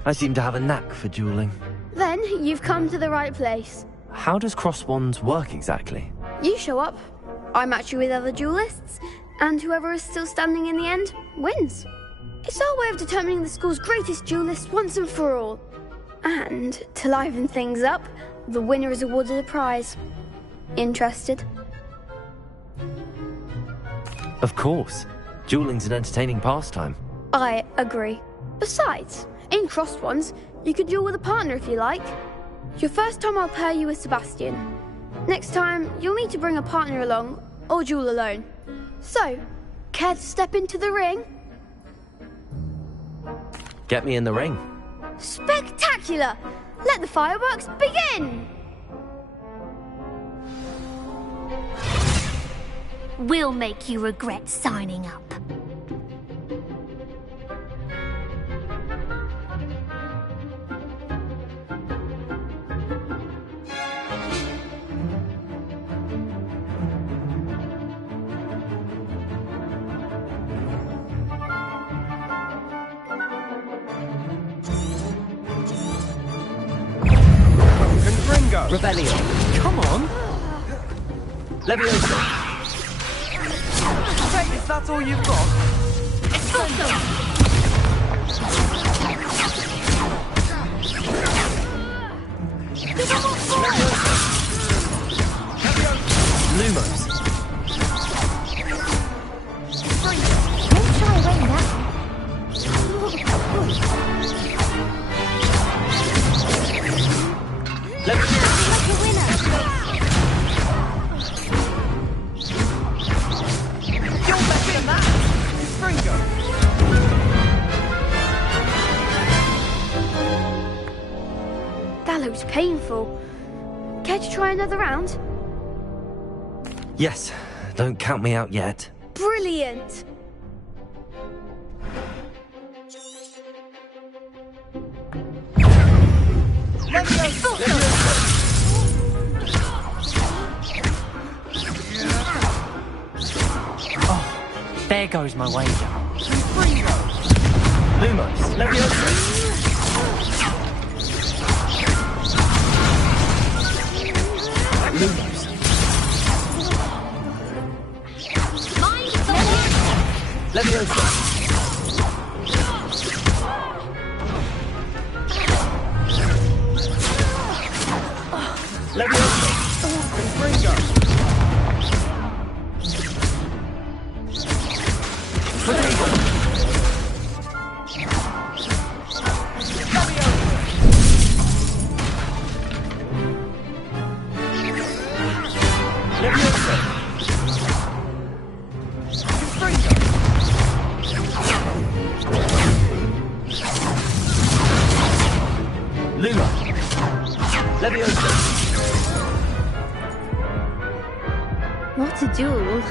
I seem to have a knack for dueling. Then you've come to the right place. How does cross wands work exactly? You show up, I match you with other duelists, and whoever is still standing in the end wins. It's our way of determining the school's greatest duelist once and for all. And to liven things up, the winner is awarded a prize. Interested? Of course. Dueling's an entertaining pastime. I agree. Besides, in crossed ones, you can duel with a partner if you like. Your first time I'll pair you with Sebastian. Next time, you'll need to bring a partner along, or duel alone. So, care to step into the ring? Get me in the ring. Spectacular! Let the fireworks begin! We'll make you regret signing up. Rebellion. Come on. Levioso. Is that all you've got? Lumos. Don't try away now. That looks painful. Care to try another round? Yes. Don't count me out yet. Brilliant! Oh, there goes my wager. Lumos. Levioso. Lumos. Levioso. Levioso. What a duel.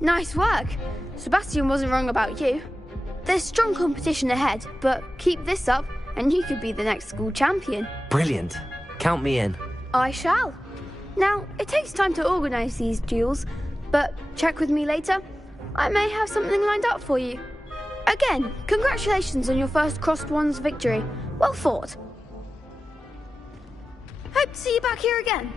Nice work. Sebastian wasn't wrong about you. There's strong competition ahead, but keep this up and you could be the next school champion. Brilliant. Count me in. I shall. Now, it takes time to organise these duels, but check with me later. I may have something lined up for you. Again, congratulations on your first Crossed Wands victory. Well fought. Hope to see you back here again.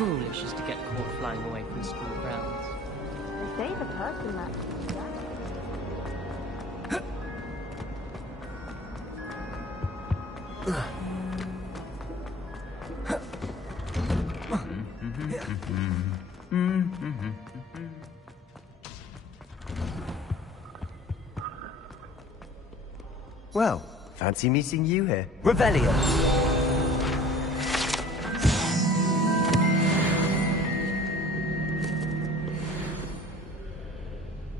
foolish is to get caught flying away from school grounds. They say the person that... Well, fancy meeting you here. Revelio!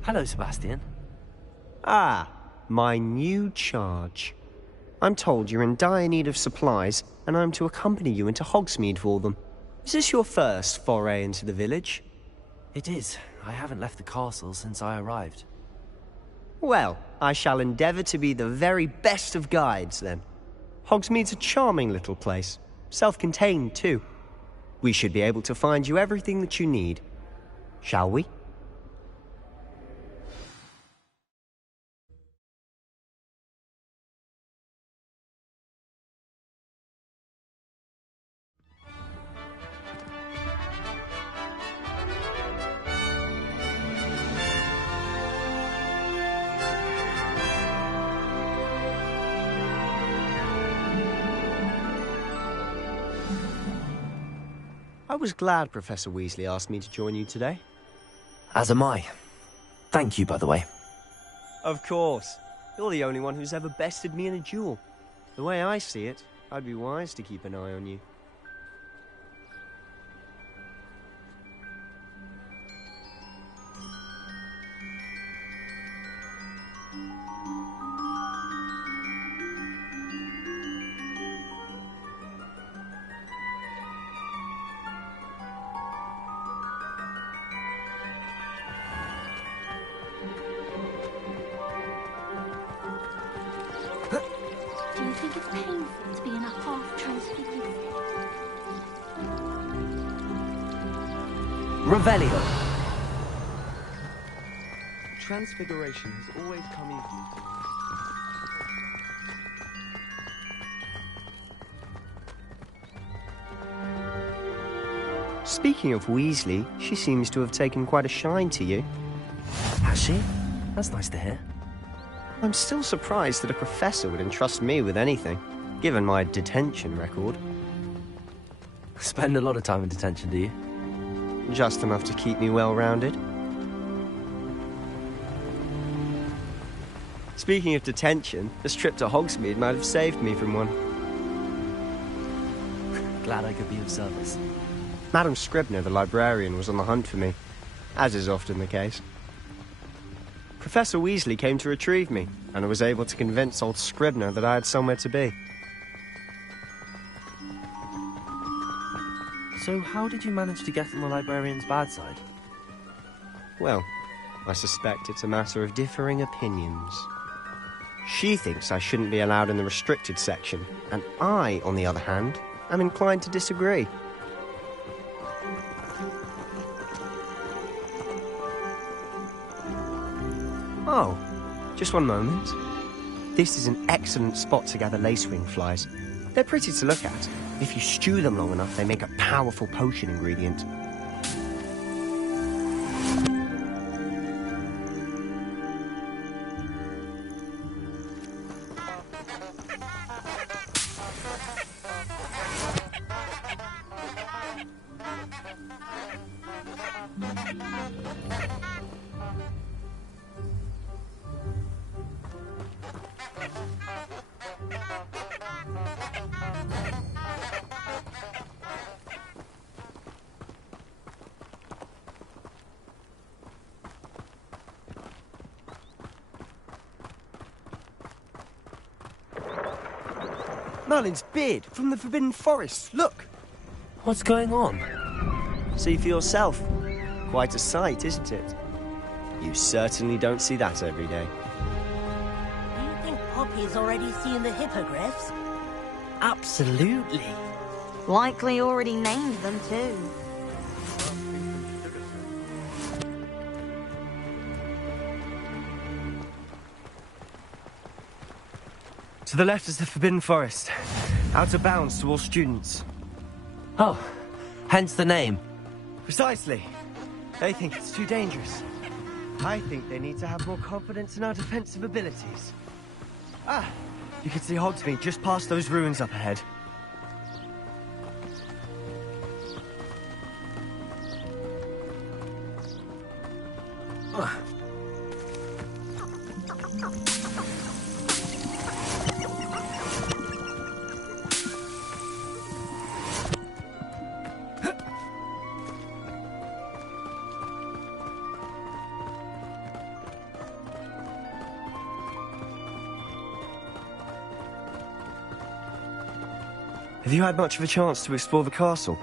Hello, Sebastian. Ah, my new charge. I'm told you're in dire need of supplies, and I'm to accompany you into Hogsmeade for them. Is this your first foray into the village? It is. I haven't left the castle since I arrived. Well, I shall endeavour to be the very best of guides, then. Hogsmeade's a charming little place. Self-contained, too. We should be able to find you everything that you need. Shall we? I was glad Professor Weasley asked me to join you today. As am I. Thank you, by the way. Of course. You're the only one who's ever bested me in a duel. The way I see it, I'd be wise to keep an eye on you. Do you think it's painful to be in a half-transfigured state? Revelio! Transfiguration has always come easily to me. Speaking of Weasley, she seems to have taken quite a shine to you. Has she? That's nice to hear. I'm still surprised that a professor would entrust me with anything, given my detention record. Spend a lot of time in detention, do you? Just enough to keep me well-rounded. Speaking of detention, this trip to Hogsmeade might have saved me from one. Glad I could be of service. Madam Scribner, the librarian, was on the hunt for me, as is often the case. Professor Weasley came to retrieve me, and I was able to convince old Scribner that I had somewhere to be. So how did you manage to get on the librarian's bad side? Well, I suspect it's a matter of differing opinions. She thinks I shouldn't be allowed in the restricted section, and I, on the other hand, am inclined to disagree. Oh, just one moment. This is an excellent spot to gather lacewing flies. They're pretty to look at. If you stew them long enough, they make a powerful potion ingredient. Merlin's beard from the Forbidden Forest. Look! What's going on? See for yourself. Quite a sight, isn't it? You certainly don't see that every day. Do you think Poppy's already seen the hippogriffs? Absolutely. Likely already named them too. To the left is the Forbidden Forest. Out of bounds to all students. Oh, Hence the name. Precisely. They think it's too dangerous. I think they need to have more confidence in our defensive abilities. Ah, you can see Hogsmeade just past those ruins up ahead. Have you had much of a chance to explore the castle?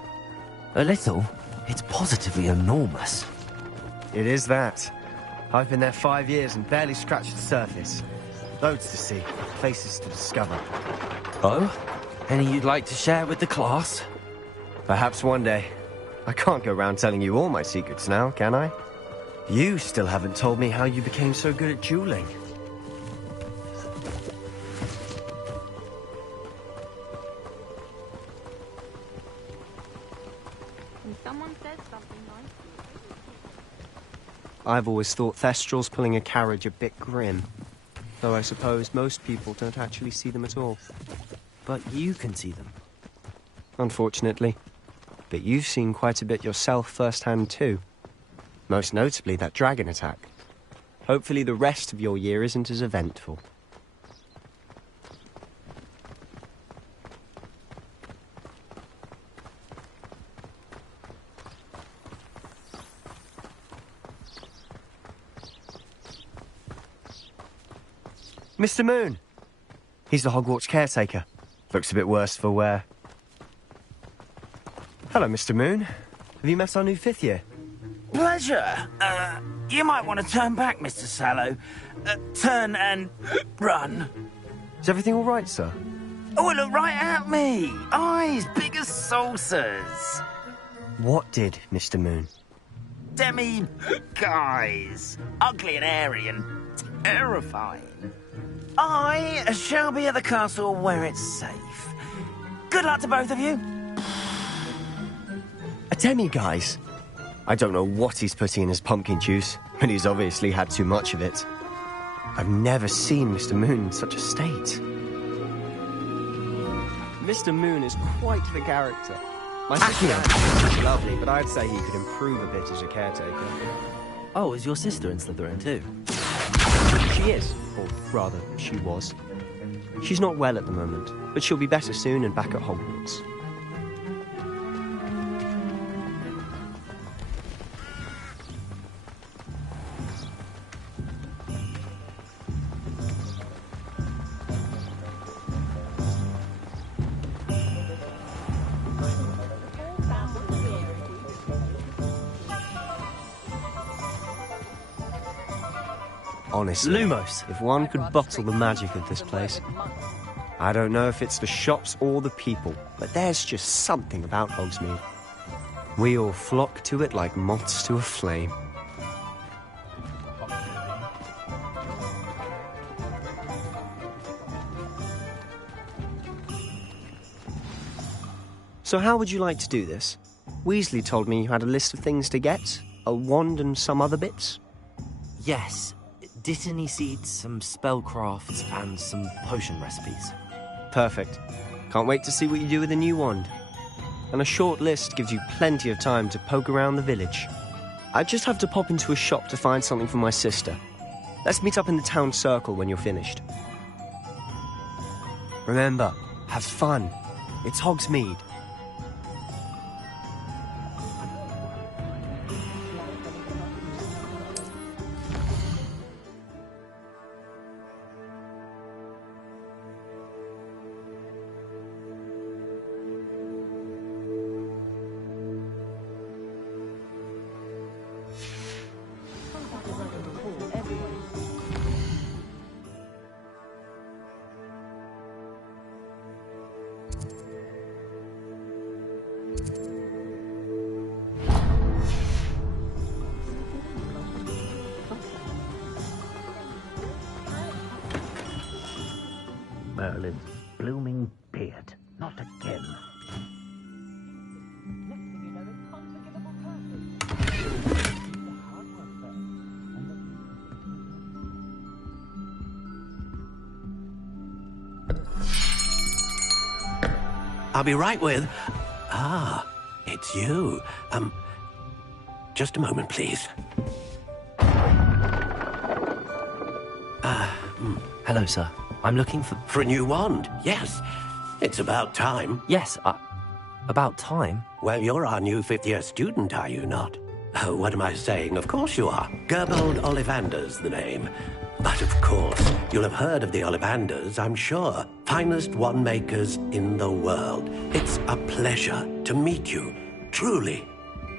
A little. It's positively enormous. It is that. I've been there 5 years and barely scratched the surface. Loads to see, places to discover. Oh? Any you'd like to share with the class? Perhaps one day. I can't go around telling you all my secrets now, can I? You still haven't told me how you became so good at dueling. Someone said something nice. I've always thought Thestrals pulling a carriage a bit grim. Though I suppose most people don't actually see them at all. But you can see them. Unfortunately. But you've seen quite a bit yourself firsthand too. Most notably that dragon attack. Hopefully the rest of your year isn't as eventful. Mr. Moon! He's the Hogwarts caretaker. Looks a bit worse for wear. Hello, Mr. Moon. Have you met our new 5th year? Pleasure. You might want to turn back, Mr. Sallow. Turn and run. Is everything all right, sir? Oh, look right at me. Eyes big as saucers. What did, Mr. Moon? Guys. Ugly and airy and terrifying. I shall be at the castle where it's safe. Good luck to both of you. A demi-guise? I don't know what he's putting in his pumpkin juice, but he's obviously had too much of it. I've never seen Mr. Moon in such a state. Mr. Moon is quite the character. My sister is lovely, but I'd say he could improve a bit as a caretaker. Oh, is your sister in Slytherin too? She is, or rather, she was. She's not well at the moment, but she'll be better soon and back at Hogwarts. Honestly, Lumos, if one could bottle the magic of this place. I don't know if it's the shops or the people, but there's just something about Hogsmeade. We all flock to it like moths to a flame. So how would you like to do this? Weasley told me you had a list of things to get, a wand and some other bits. Yes. Dittany seeds, some spellcrafts, and some potion recipes. Perfect. Can't wait to see what you do with the new wand. And a short list gives you plenty of time to poke around the village. I just have to pop into a shop to find something for my sister. Let's meet up in the town circle when you're finished. Remember, have fun. It's Hogsmeade. Merlin's blooming beard. Not again. Next thing you know, I'll be right with... Ah, it's you. Just a moment, please. Hello, sir. I'm looking for... For a new wand, yes. It's about time. Yes, about time? Well, you're our new fifth-year student, are you not? Oh, what am I saying? Of course you are. Gerbold Ollivander's the name. But of course, you'll have heard of the Ollivanders, I'm sure. Finest wand makers in the world. It's a pleasure to meet you, truly.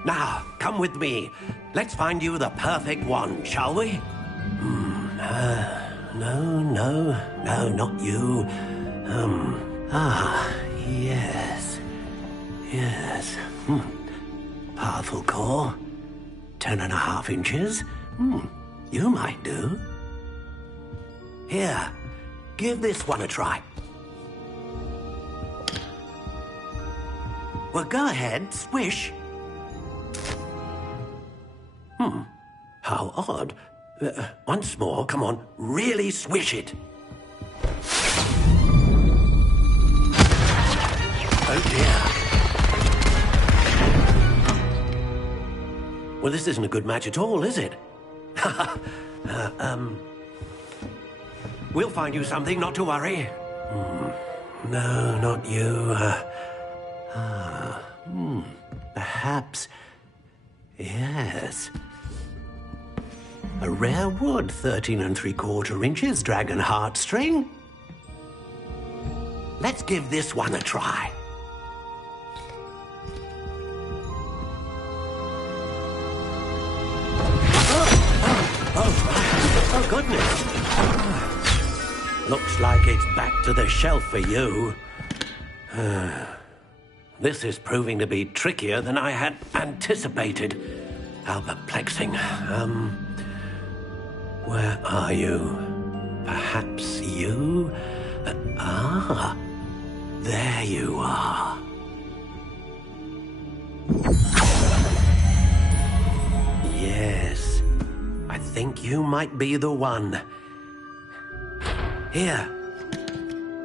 Now, come with me. Let's find you the perfect wand, shall we? No, not you. Yes. Powerful core. 10.5 inches. You might do. Here, give this one a try. Well, go ahead, swish. How odd. Once more, come on, really swish it. Oh dear. Well, this isn't a good match at all, is it? We'll find you something, not to worry. No, not you. Perhaps... Yes. A rare wood, 13 3/4 inches, dragon heartstring. Let's give this one a try. Oh, goodness. Looks like it's back to the shelf for you. This is proving to be trickier than I had anticipated. How perplexing. Where are you? Perhaps you? There you are. Yes, I think you might be the one. Here,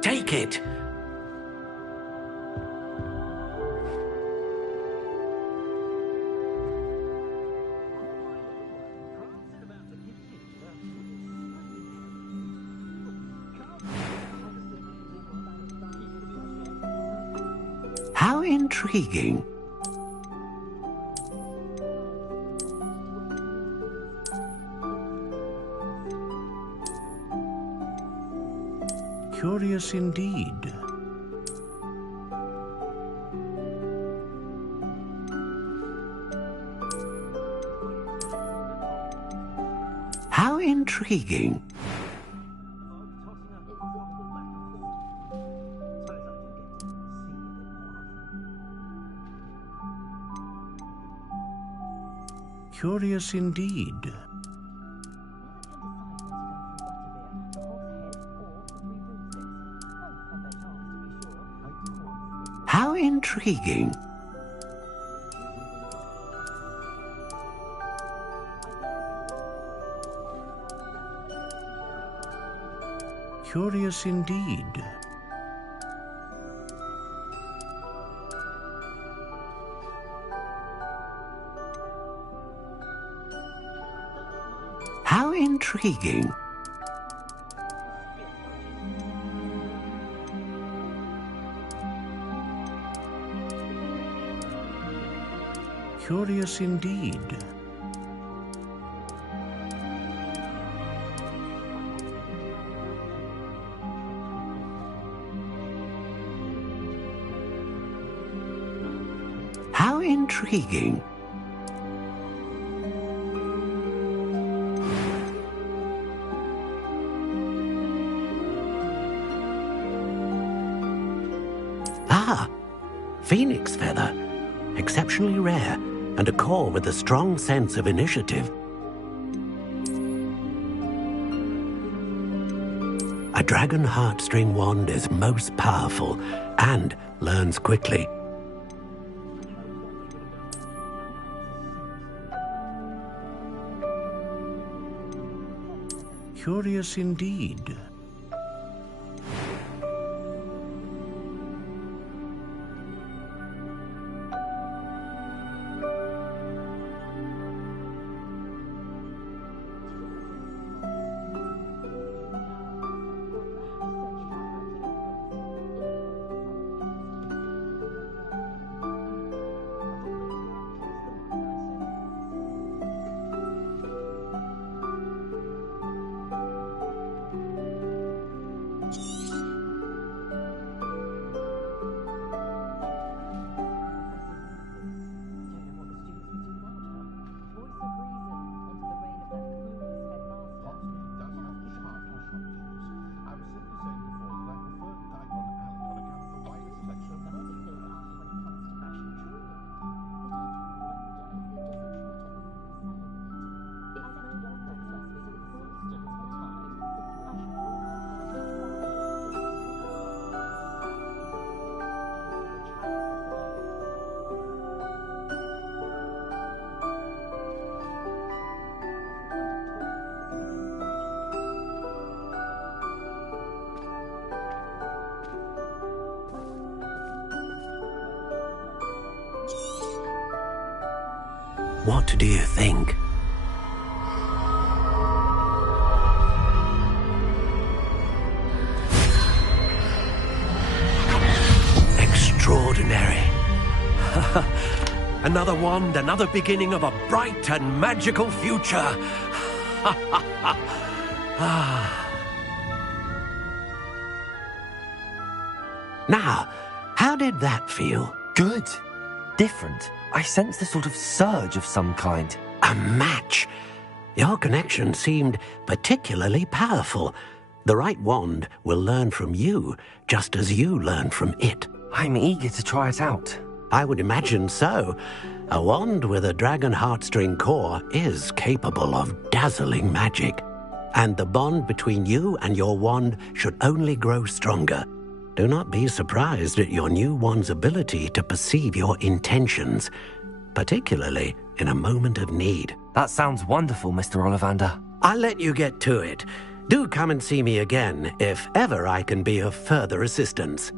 take it. How intriguing. Curious indeed. How intriguing. Curious indeed. How intriguing. Curious indeed. How intriguing. Curious indeed. How intriguing. Ah, phoenix feather. Exceptionally rare, and a core with a strong sense of initiative. A dragon heartstring wand is most powerful and learns quickly. Curious indeed. What do you think? Extraordinary. Another wand, another beginning of a bright and magical future. Now, how did that feel? Good. Different. I sensed a sort of surge of some kind. A match. Your connection seemed particularly powerful. The right wand will learn from you, just as you learn from it. I'm eager to try it out. I would imagine so. A wand with a dragon heartstring core is capable of dazzling magic. And the bond between you and your wand should only grow stronger. Do not be surprised at your new wand's ability to perceive your intentions, particularly in a moment of need. That sounds wonderful, Mr. Ollivander. I'll let you get to it. Do come and see me again if ever I can be of further assistance.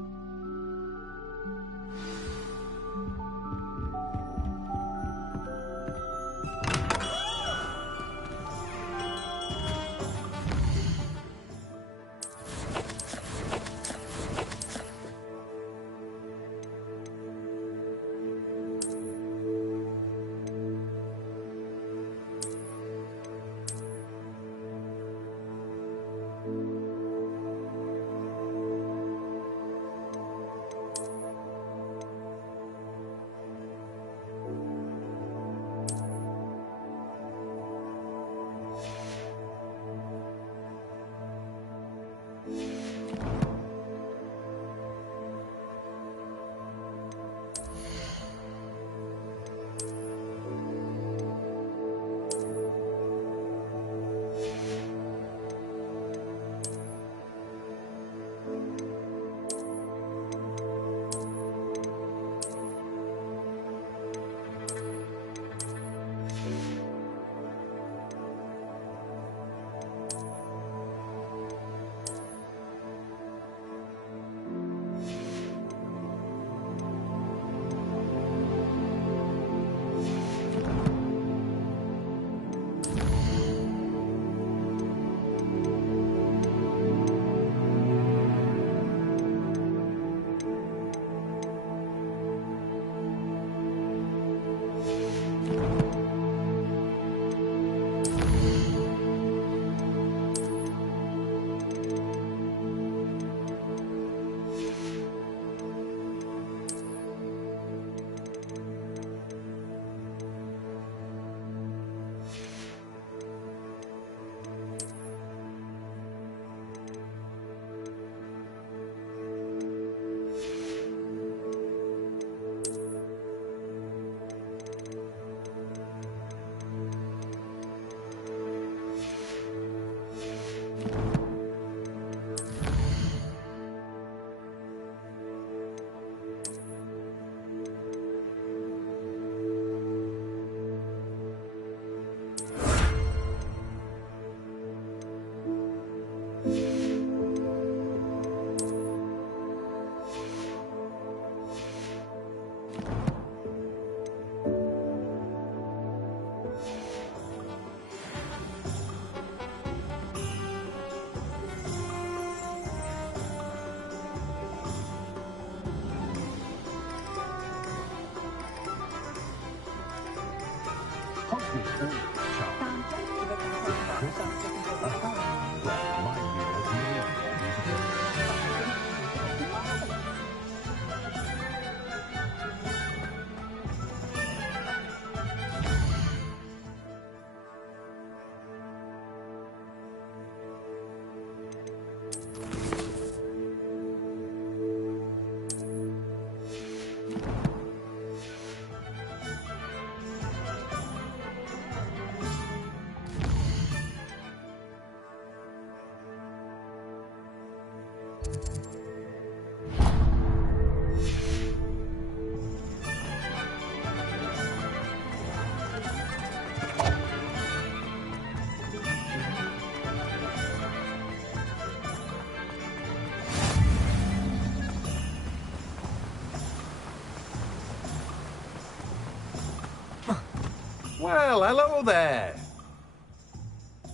Well, hello there.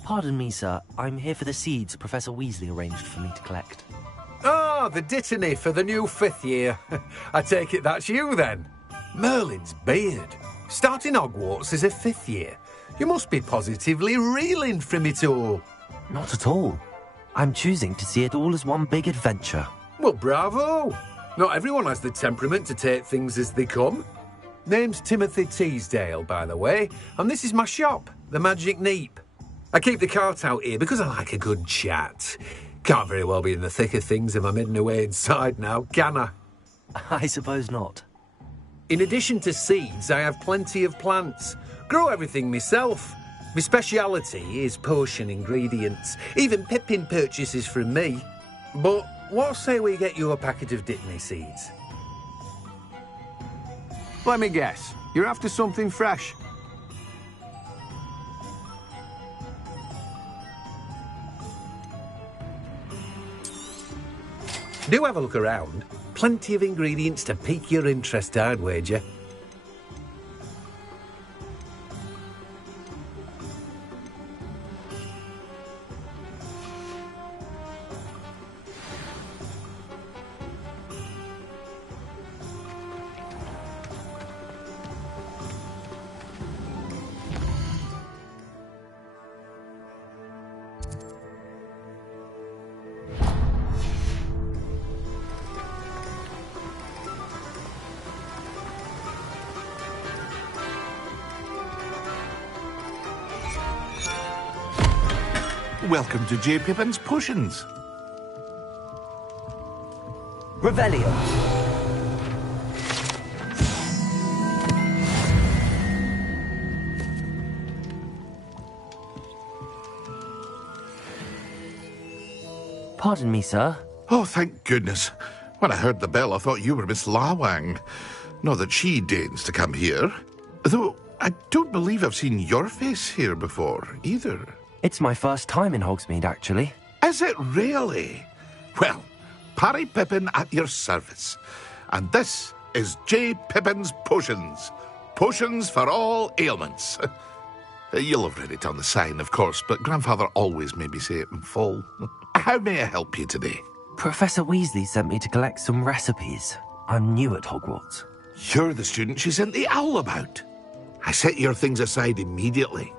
Pardon me, sir. I'm here for the seeds Professor Weasley arranged for me to collect. Ah, the dittany for the new 5th year. I take it that's you, then. Merlin's beard. Starting Hogwarts as a 5th year. You must be positively reeling from it all. Not at all. I'm choosing to see it all as one big adventure. Well, bravo. Not everyone has the temperament to take things as they come. Name's Timothy Teasdale, by the way, and this is my shop, the Magic Neep. I keep the cart out here because I like a good chat. Can't very well be in the thick of things if I'm hidden away inside now, can I? I suppose not. In addition to seeds, I have plenty of plants. Grow everything myself. My speciality is potion ingredients. Even Pippin purchases from me. But what say we get you a packet of Dittany seeds? Let me guess. You're after something fresh. Do have a look around. Plenty of ingredients to pique your interest, I'd wager. Welcome to J. Pippin's Potions. Revelio. Pardon me, sir. Oh, thank goodness. When I heard the bell, I thought you were Miss Lawang. Not that she deigns to come here. Though I don't believe I've seen your face here before, either. It's my first time in Hogsmeade, actually. Is it really? Well, Parry Pippin at your service. And this is J. Pippin's Potions. Potions for all ailments. You'll have read it on the sign, of course, but Grandfather always made me say it in full. How may I help you today? Professor Weasley sent me to collect some recipes. I'm new at Hogwarts. You're the student she sent the owl about. I set your things aside immediately.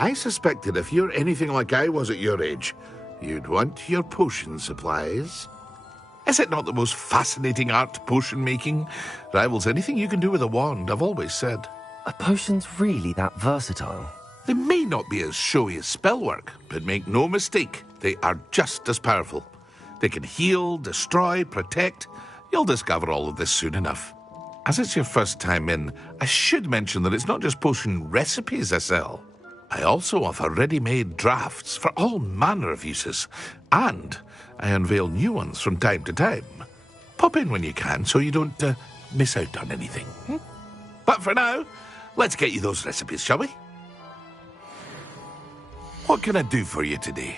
I suspected if you're anything like I was at your age, you'd want your potion supplies. Is it not the most fascinating art, potion making? Rivals anything you can do with a wand, I've always said. Are potions really that versatile? They may not be as showy as spellwork, but make no mistake, they are just as powerful. They can heal, destroy, protect. You'll discover all of this soon enough. As it's your first time in, I should mention that it's not just potion recipes I sell. I also offer ready-made drafts for all manner of uses, and I unveil new ones from time to time. Pop in when you can so you don't miss out on anything. But for now, let's get you those recipes, shall we? What can I do for you today?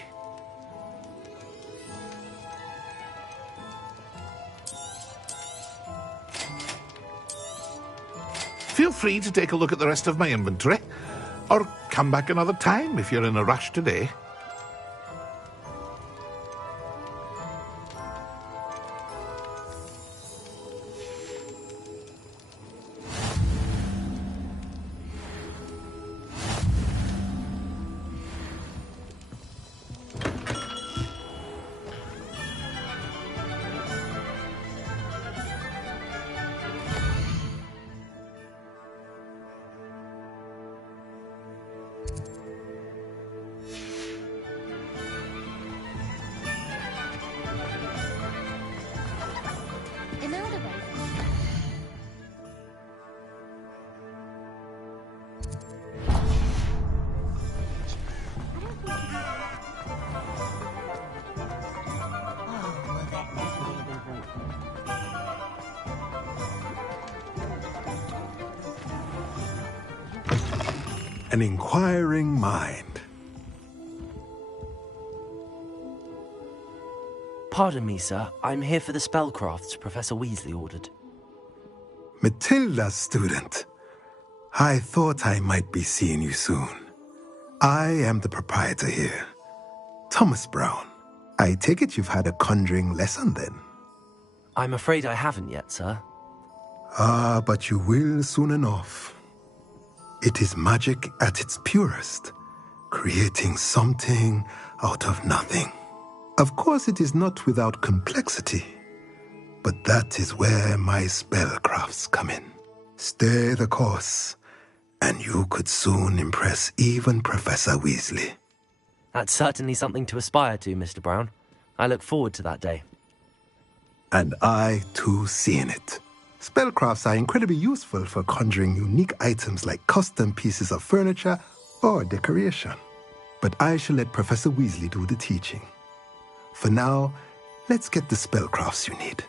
Feel free to take a look at the rest of my inventory. Or come back another time if you're in a rush today. An inquiring mind. Pardon me, sir. I'm here for the spellcrafts Professor Weasley ordered. Matilda's student. I thought I might be seeing you soon. I am the proprietor here, Thomas Brown. I take it you've had a conjuring lesson then? I'm afraid I haven't yet, sir. Ah, but you will soon enough. It is magic at its purest, creating something out of nothing. Of course, it is not without complexity, but that is where my spellcrafts come in. Stay the course, and you could soon impress even Professor Weasley. That's certainly something to aspire to, Mr. Brown. I look forward to that day. And I, too, seeing it. Spellcrafts are incredibly useful for conjuring unique items like custom pieces of furniture or decoration. But I shall let Professor Weasley do the teaching. For now, let's get the spellcrafts you need.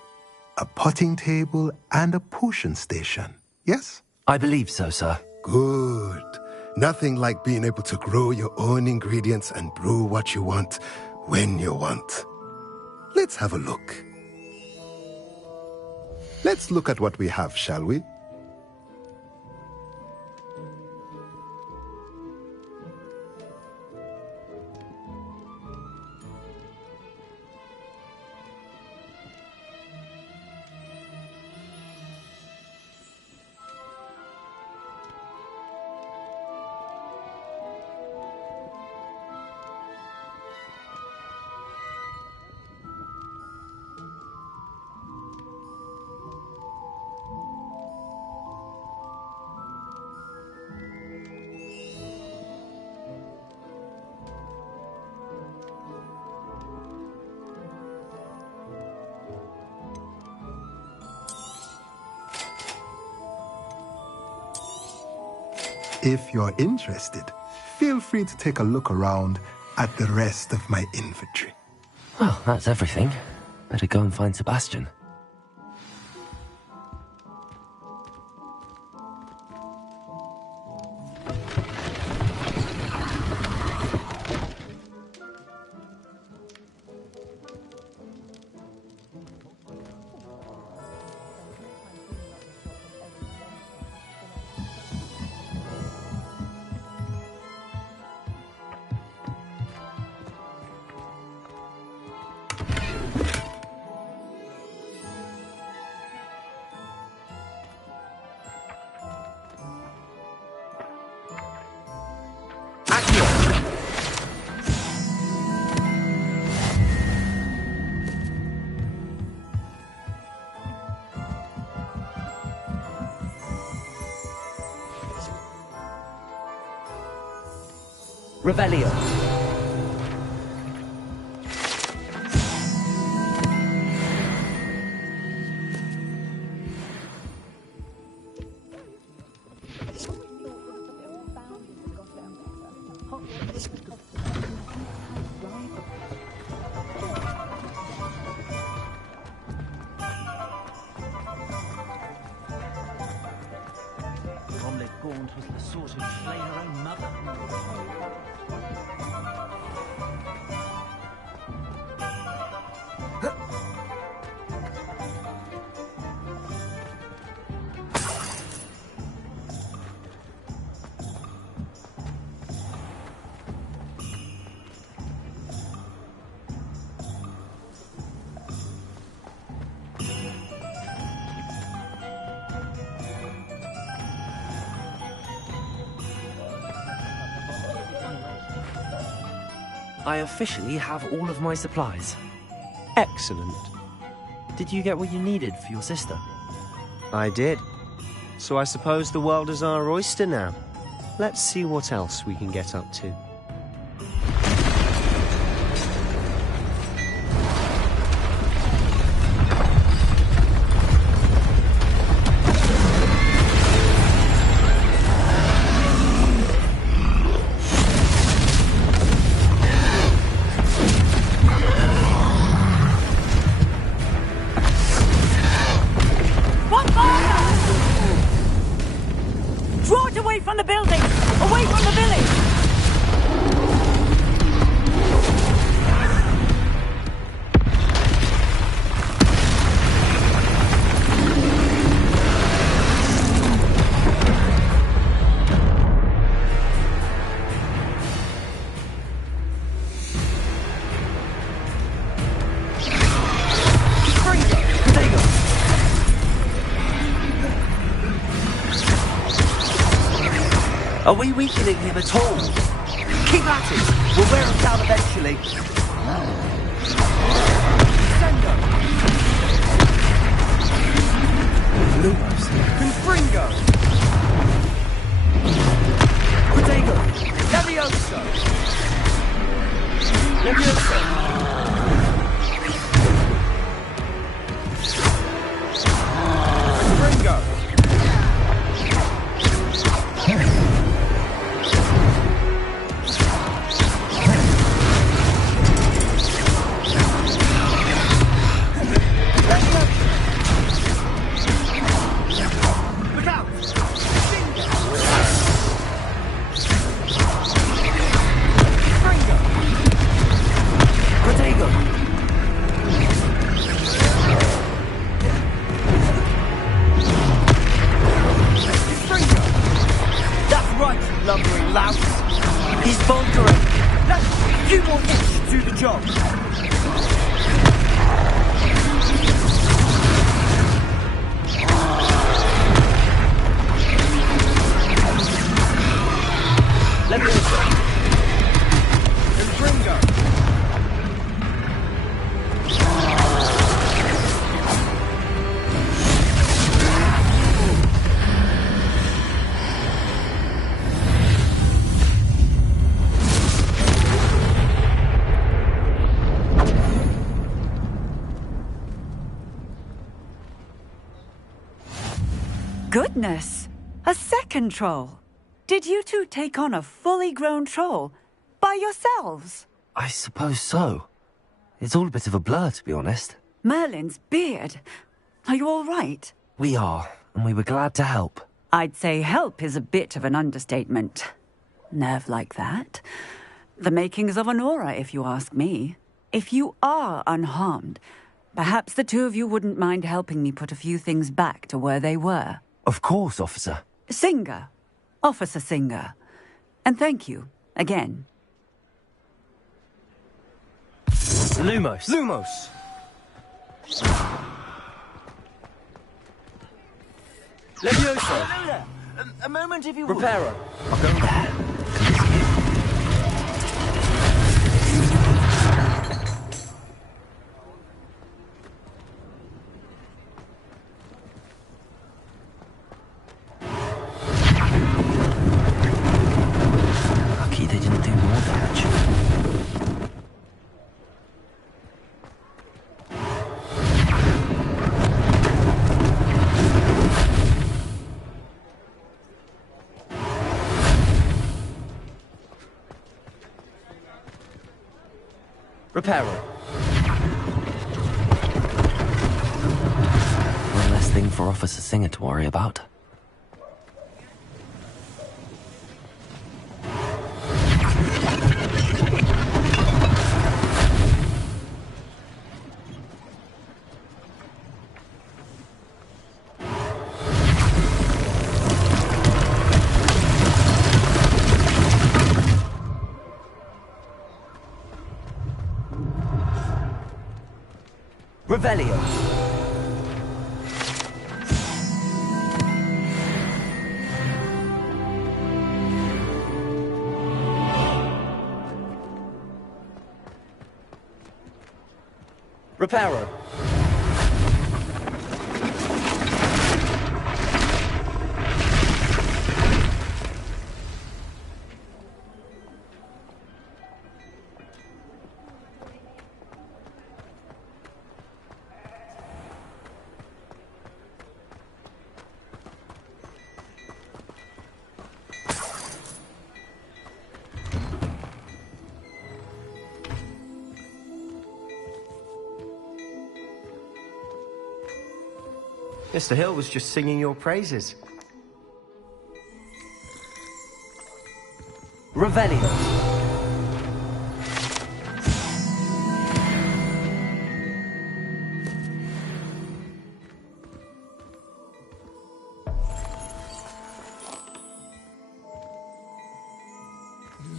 A potting table and a potion station, yes? I believe so, sir. Good. Nothing like being able to grow your own ingredients and brew what you want, when you want. Let's have a look. Let's look at what we have, shall we? If you're interested, feel free to take a look around at the rest of my inventory. Well, that's everything. Better go and find Sebastian. Revelio. Bromley Gaunt was the sort who'd slay her own mother. I officially have all of my supplies. Excellent. Did you get what you needed for your sister? I did. So I suppose the world is our oyster now. Let's see what else we can get up to. Draw it away from the building! Away from the village! Are we weakening him at all? Keep at it! We'll wear him down eventually. Sendo! Lumos! Confringo! Protego! Levioso! Levioso! Confringo! Goodness! A second troll! Did you two take on a fully grown troll? By yourselves? I suppose so. It's all a bit of a blur, to be honest. Merlin's beard. Are you all right? We are, and we were glad to help. I'd say help is a bit of an understatement. Nerve like that. The makings of an aura, if you ask me. If you are unharmed, perhaps the two of you wouldn't mind helping me put a few things back to where they were. Of course, officer. Singer. Officer Singer. And thank you, again. Lumos. Lumos! Levioso. A moment if you will. Reparo. I'll go there. Lucky they didn't do more damage. Reparo. One less thing for Officer Singer to worry about. Revelio. Reparo. Mr. Hill was just singing your praises. Revelio.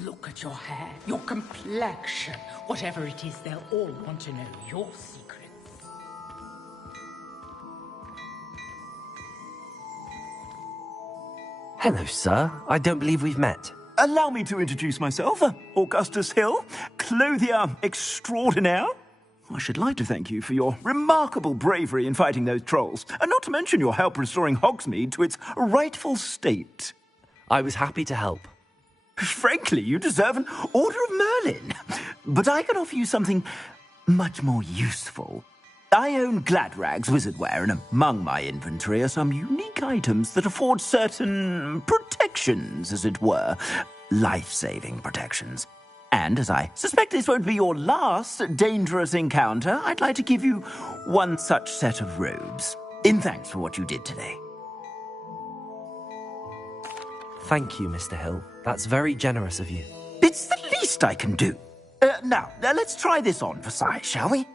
Look at your hair, your complexion. Whatever it is, they'll all want to know your secrets. Hello, sir. I don't believe we've met. Allow me to introduce myself. Augustus Hill, clothier extraordinaire. I should like to thank you for your remarkable bravery in fighting those trolls, and not to mention your help restoring Hogsmeade to its rightful state. I was happy to help. Frankly, you deserve an Order of Merlin. But I can offer you something much more useful. I own Gladrag's wizardware, and among my inventory are some unique items that afford certain protections, as it were. Life-saving protections. And as I suspect this won't be your last dangerous encounter, I'd like to give you one such set of robes, in thanks for what you did today. Thank you, Mr. Hill. That's very generous of you. It's the least I can do. Now, let's try this on for size, shall we?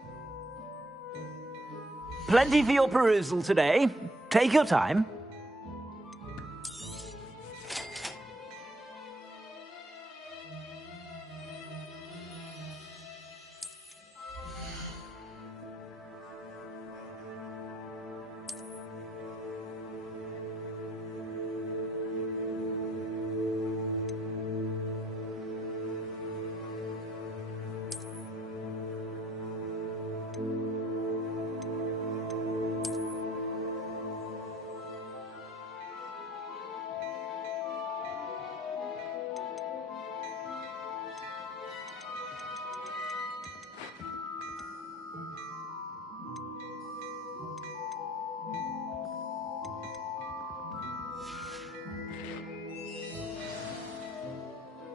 Plenty for your perusal today. Take your time.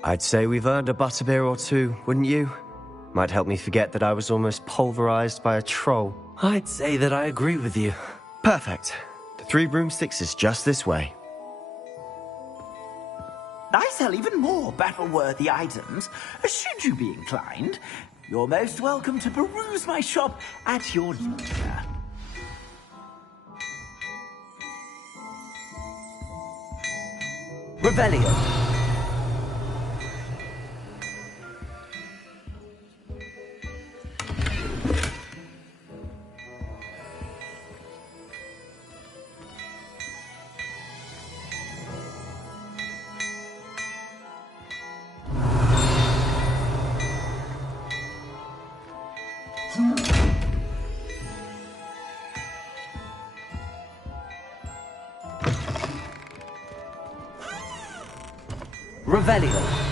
I'd say we've earned a butterbeer or two, wouldn't you? Might help me forget that I was almost pulverized by a troll. I'd say that I agree with you. Perfect. The 3 broomsticks is just this way. I sell even more battle-worthy items. Should you be inclined, you're most welcome to peruse my shop at your leisure. Revelio. Revelio.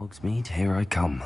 Hogsmeade, here I come.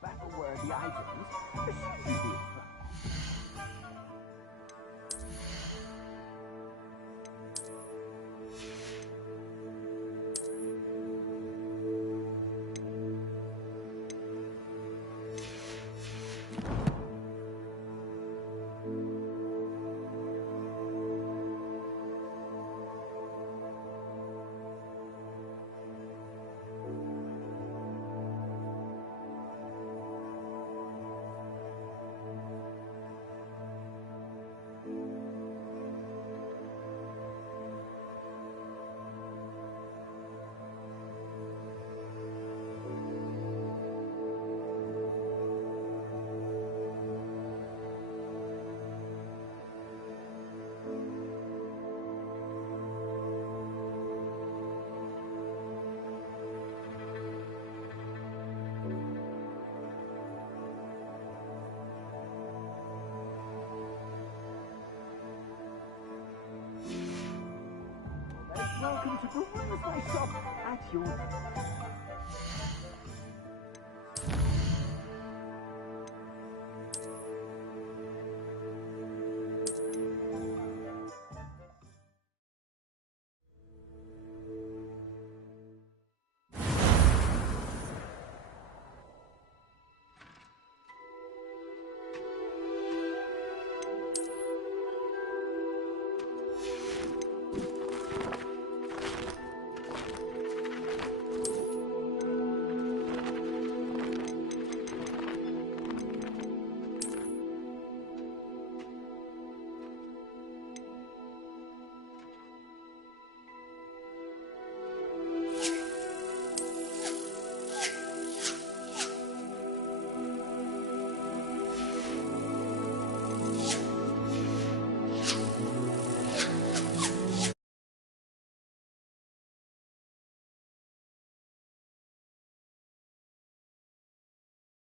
battle-worthy items, there seems to be a welcome to peruse my shop at your